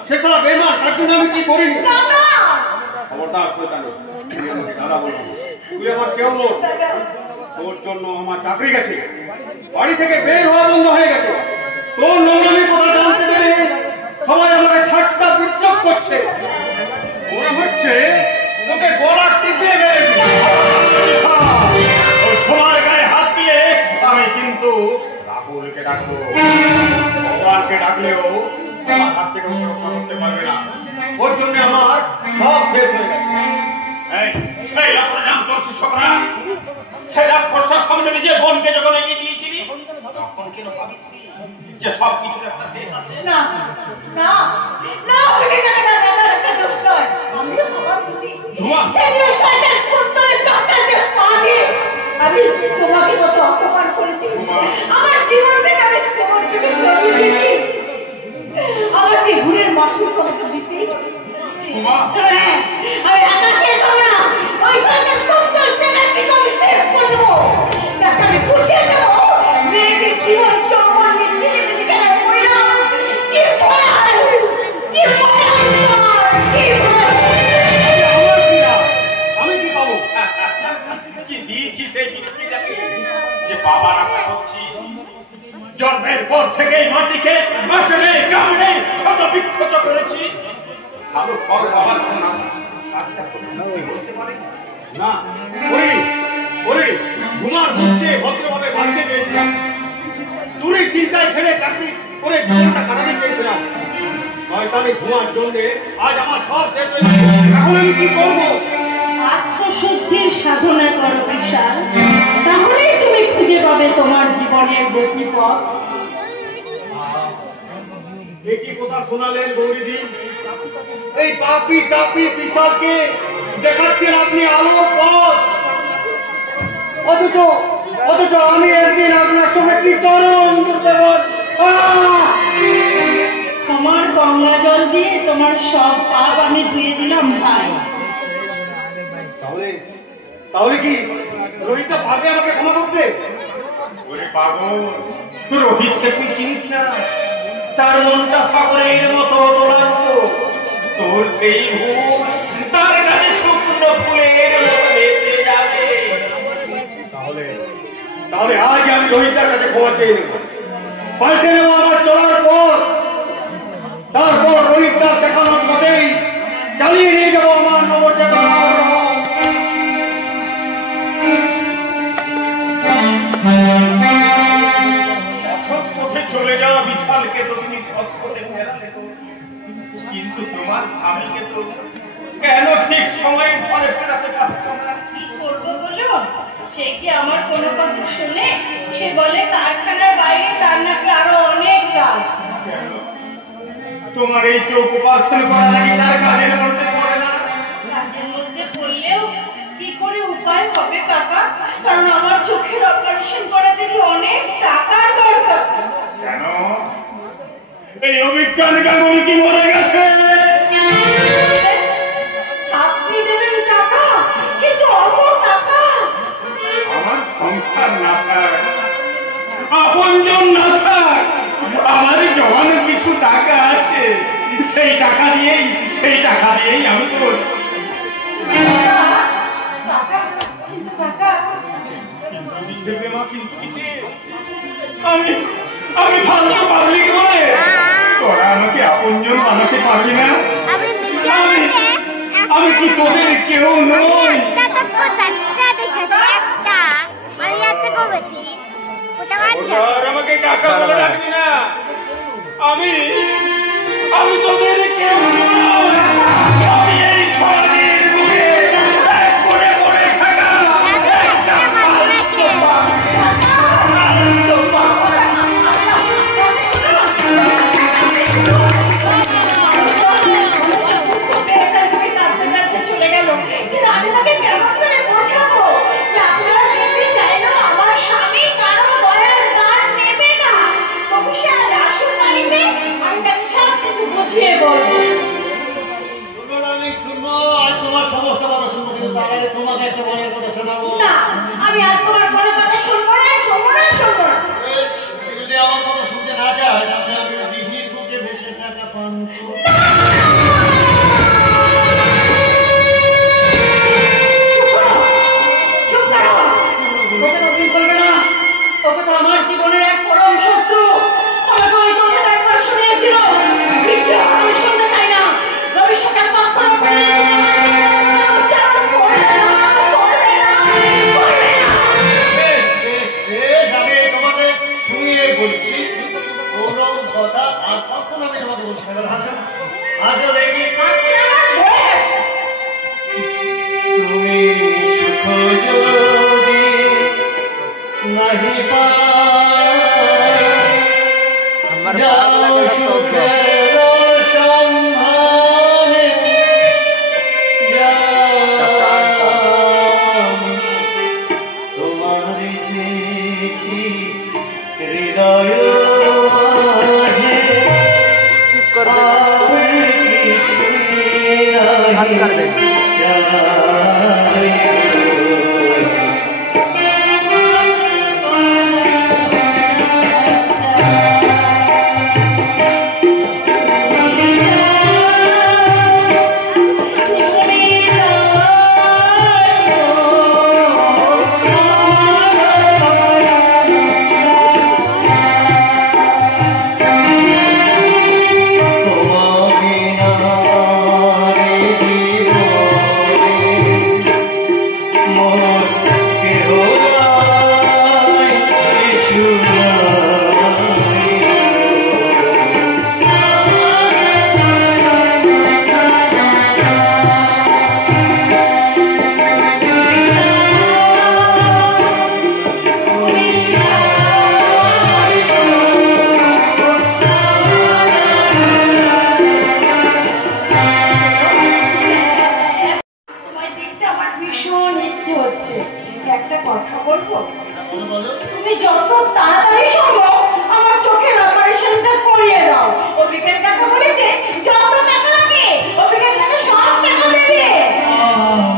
সে সারা বেমান, তার জন্য আমি কি করিনি। খবরদার শয়তানি, তুই আমাকে দাদা বলবি না। তুই আমার কেউ নোস। তোর জন্য আমার চাকরি গেছে, বাড়ি থেকে বের হওয়া বন্ধ হয়ে গেছে। তোর নোংরামি কথা জানতে পেরে সবাই আমাকে ঠাট্টা বিদ্রুপ করছে। মনে হচ্ছে তোকে গলা টিপিয়ে মেরে দিল। ওই সবার গায়ে হাত দিয়ে আমি কিন্তু রাহুলকে ডাকবো। ভগবানকে ডাকলেও আমার হাত থেকে ওকে রক্ষা করতে পারবে না। ওর জন্য আমার সব শেষ হয়ে গেছে। এই আপনার নাম তোর ছোকরা, সেটা কষ্টের সামনে নিজে বোনকে যখন এগিয়ে দিয়েছিলি তখন কেন ভাবিসনি যে সব কিছুর একটা শেষ আছে? না না না, ওকে কেন না, দাদার একটা দোষ নয়। আমিও সবার খুশি। সেদিন শয়তান কুন্তলের চক্রান্তে পা দিয়ে আমি তোমাকে কত অপমান করেছি। আমার জীবন থেকে আমি সমুদ্রকে সরিয়ে দিয়েছি। আমার সেই ভুলের মাসুল তোমাকে দিতেই হবে। হ্যাঁ, আমি একা শেষ হবো না। ওই শয়তান কুন্তল চ্যাটার্জিকে আমি শেষ করে দেবো। তাকে আমি বুঝিয়ে দেবো মেয়েদের জীবন চৌমান নিচ্ছে কেন বললাম। কি ভয়াল, কি ভয়ঙ্কর, কি আমি কি পাবো? কি দিয়েছি সেই পৃথিবীটাকে যে বাবার আশা করছি। জন্মের পর থেকেই মাটিকে আচরে কামড়ে ক্ষত বিক্ষত করেছি। ভালো ফল বাবার কোন আশা আজটা বলতে পারে না, করিনি। বিদ্যায় ছেড়ে চাকরি করে জীবনটা কাটাতে চেয়েছিলাম। শয়তানি ঝুমার জন্য আজ আমার সব শেষ হয়ে গেছে। এখন আমি কি করবো? আত্মশুদ্ধির সাধনা করো বিশাল, তাহলেই তুমি খুঁজে পাবে তোমার জীবনের গতিপথ। একই কথা শোনালেন গৌরীদি। এই পাপি তাপি বিশালকে দেখাচ্ছেন আপনি আলোর পথ, অথচ আমি একদিন আপনার সঙ্গে কি চরম দুর্ব্যবহার। তোমার গঙ্গা জল দিয়ে তোমার সব পাপ আমি ধুয়ে দিলাম ভাই। তাহলে কি রোহিতটা পারবে আমাকে ক্ষমা করতে? ওরে পাগল, রোহিতকে তুই চিনিস না? তার মনটা সাগরের মতো তোলান্ত। তোর সেই ভুল তার কাছে শুকনো ফুলের মতো ভেসে যাবে। তাহলে আজ আমি রোহিতদার কাছে ক্ষমা চেয়ে নেব, পাল্টে নেব আমার চলার পর। তারপর রোহিতদার দেখানোর পথেই চালিয়ে নিয়ে যাবো আমার নবচেতনার রথ। অসৎ পথে চলে যাওয়া বিশালকে তো তুমি সৎ পথে ফেরালে, কিন্তু তোমার স্বামীকে তো কেন ঠিক সময়ে ঘরে ফেরাতে পারছো না? কি করবো বলো? সে কি আমার কোনো কথা শুনে? সে বলে কারখানার বাইরে তার নাকি আরো অনেক কাজ। তোমার এই চোখ উপাসন করা নাকি তার কাজের মধ্যে পড়ে না? কাজের মধ্যে পড়লেও কি করে উপায় হবে কাকা? কারণ আমার চোখের অপারেশন করাতে যে অনেক টাকার দরকার। কেন? এই অভিজ্ঞান গাঙ্গুলি কি মরে গেছে? আপনি দেবেন টাকা, কিন্তু অত টাকা? আমার সংসার না থাক, আপনজন না থাক, আমার জমানো কিছু টাকা আছে, সেই টাকা দিয়েই আমি তো কিন্তু কাকা আমি ফালতু পাবলিক বলে তোরা আমাকে আপনজন বানাতে পারবি না? আমি কি তোদের কেউ নই? আমাকে টাকা বলে ডাকবি না। আমি তোদের কেউ নই। আমি এই সমাজের বুকে এক কোণে পড়ে থাকা একটা ফালতু চলে গেল, কিন্তু আমি তাকে কেমন করে বোঝাবো যে আপনার মেয়ে চাইলেও আমার স্বামী কারো দয়ার দান নেবে না? তবু সে আজ আসুন বাড়িতে, আমি তাকে সব কিছু বুঝিয়ে বলবো। আমি শুনবো, আজ তোমার সমস্ত কথা শুনবো, কিন্তু তার আগে তোমাকে একটা মনের কথা শোনাবো। না, আমি আর তোমার কোনো কথা শুনবো না। বেশ, তুমি যদি আমার কথা শুনতে না চায়, তাহলে আমি দিঘির বুকে ভেসে থাকা পান্থ। আমার জীবনের এক পরম শত্রু আমাকে ওই কথাটা একবার শুনিয়েছিল। আমি শুনতে চাই না। ভবিষ্যতে কখনো আমি তোমাকে শুনিয়ে বলছি, কোনো কথা আর কখন আমি তোমাকে বলছি না। আজও দেখি তুমি সুখ যদি নাহি যাও সুখের সন্ধানে, তোমার চেয়েছি হৃদয় स्किप कर दे। কথা বলবো? তুমি যত তাড়াতাড়ি সম্ভব আমার চোখের অপারেশনটা করিয়ে দাও। অভিজ্ঞান কাকা বলেছে যত টাকা লাগে অভিজ্ঞান কাকা সব টাকা দেবে।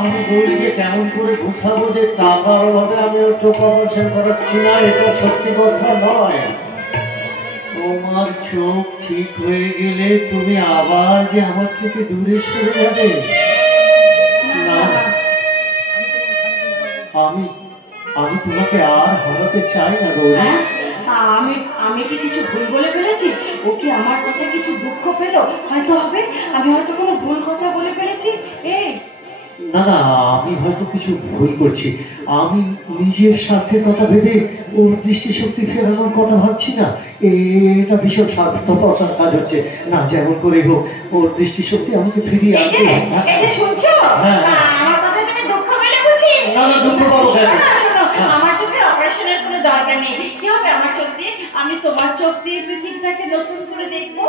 আমি গৌরীকে কেমন করে বোঝাবো যে টাকার অভাবে আমি ওর চোখ অপারেশন করাচ্ছি না? এটা সত্যি কথা নয়। তোমার চোখ ঠিক হয়ে গেলে তুমি আবার যে আমার থেকে দূরে সরে যাবে না। আমি তোমাকে আর হারাতে চাই না গৌরী। আমি কি কিছু ভুল বলে ফেলেছি? ও কি আমার কথা কিছু দুঃখ পেল? হয়তো হবে আমি হয়তো কোনো ভুল কথা বলে ফেলেছি। এই না না, আমি হয়তো কিছু ভুল করছি। আমি নিজের স্বার্থের কথা ভেবে ওর দৃষ্টিশক্তি ফেরানোর কথা ভাবছি না। এটা ভীষণ স্বার্থপরতার কাজ হচ্ছে না। যেমন করে হোক ওর দৃষ্টিশক্তি আমাকে ফিরিয়ে আনতে হবে। শুনছো? আমার কথা তুমি দুঃখ পেলে বুঝি? না না, দুঃখ পাবো কেন? শোনো, আমার চোখের অপারেশনের কোনো দরকার নেই। কি হবে আমার চোখ দিয়ে? আমি তোমার চোখ দিয়ে পৃথিবীটাকে নতুন করে দেখবো।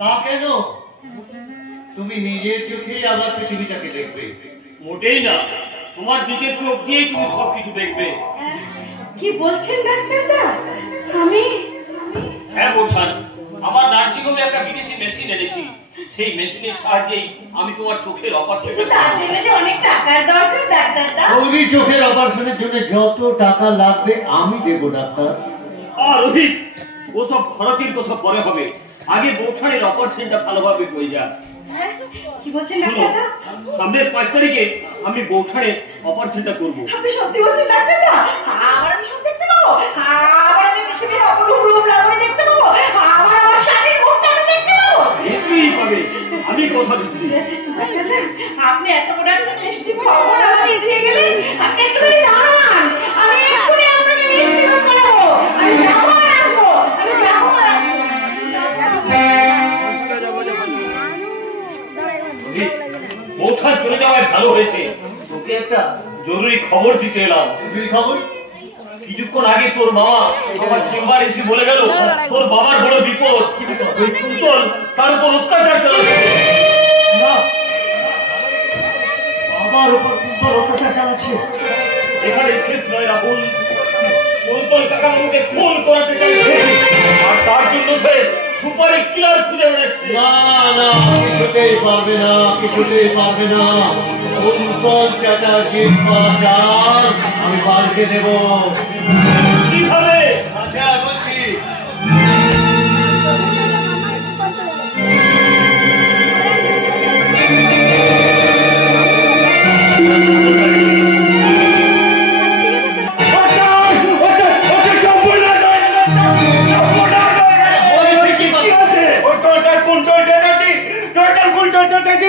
তা কেন? তুমি নিজের চোখেই আবার পৃথিবীটাকে দেখবে। মোটেই না, তোমার দিকের চোখ দিয়েই তুমি সবকিছু দেখবে। কি বলছেন ডাক্তারদা? আমি হ্যাঁ বোঝান, আমার নার্সিংহোমে একটা বিদেশি মেশিন এনেছি। সেই মেশিনের সাহায্যেই আমি তোমার চোখের অপারেশন। তার জন্য যে অনেক টাকার দরকার ডাক্তারদা। গৌরী চোখের অপারেশনের জন্য যত টাকা লাগবে আমি দেবো ডাক্তার। আর রোহিত, ওসব খরচের কথা পরে হবে, আগে বৌঠানের অপারেশনটা ভালোভাবে হয়ে যাক। কি বলছেন ডাক্তারদা? সামনের 5 তারিখে আমি বৌঠানের অপারেশনটা করব। আপনি সত্যি বলছেন ডাক্তারদা? আবার আমি সব দেখতে পাবো? আবার আমি পৃথিবীর অপরূপ রূপ লাবণী দেখতে পাবো? আবার আমার স্বামীর মুখটা আমি দেখতে পাবো? নিশ্চয়ই পাবে, আমি কথা দিচ্ছি। ডাক্তারদা, আপনি এত বড় একটা মিষ্টি খবর আমাকে দিয়ে গেলেন। আপনি একটুখানি দাঁড়ান, আমি এক্ষুনি আপনাকে মিষ্টি মুখ করাবো। আমি যাবো আর আসবো, আমি যাবো আর আসবো। বৌঠান চলে যাওয়ায় ভালো হয়েছে। তোকে একটা জরুরি খবর দিতে এলাম। জরুরি খবর? কিছুক্ষণ আগে তোর মামা আমার চেম্বার এসে বলে গেল তোর বাবার বড় বিপদ। ওই কুন্তল তার উপর অত্যাচার চালাচ্ছে। না, আমার উপর কুন্তল অত্যাচার চালাচ্ছে? এখানে শেষ নয় রাহুল, কুন্তল কাকা আমাকে খুন করাতে চাইছে, আর তার জন্য সে সুপারি কিলার খুঁজে বেড়াচ্ছে। না না, কিছুতেই পারবে না, কিছুতেই পারবে না। কুন্তল চ্যাটার্জির পাচার আমি পাল্টে দেব। কিভাবে? আচ্ছা বলছি।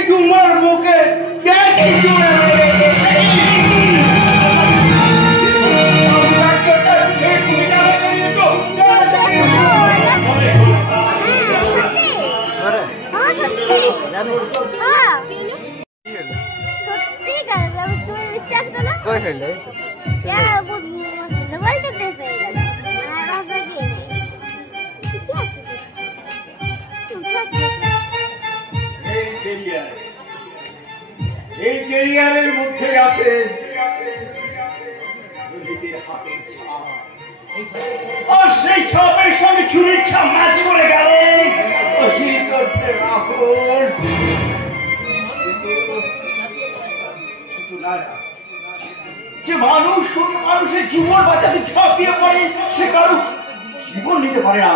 তোমার মুখে এই ক্যারিয়ারের মধ্যে আছে হাতের ছাপ, আর সেই ছাপের সঙ্গে ছুরির ছাপ ম্যাচ করে গেল। যে মানুষ মানুষের জীবন বাঁচাতে ঝাঁপিয়ে পড়ে সে কারো জীবন নিতে পারে না।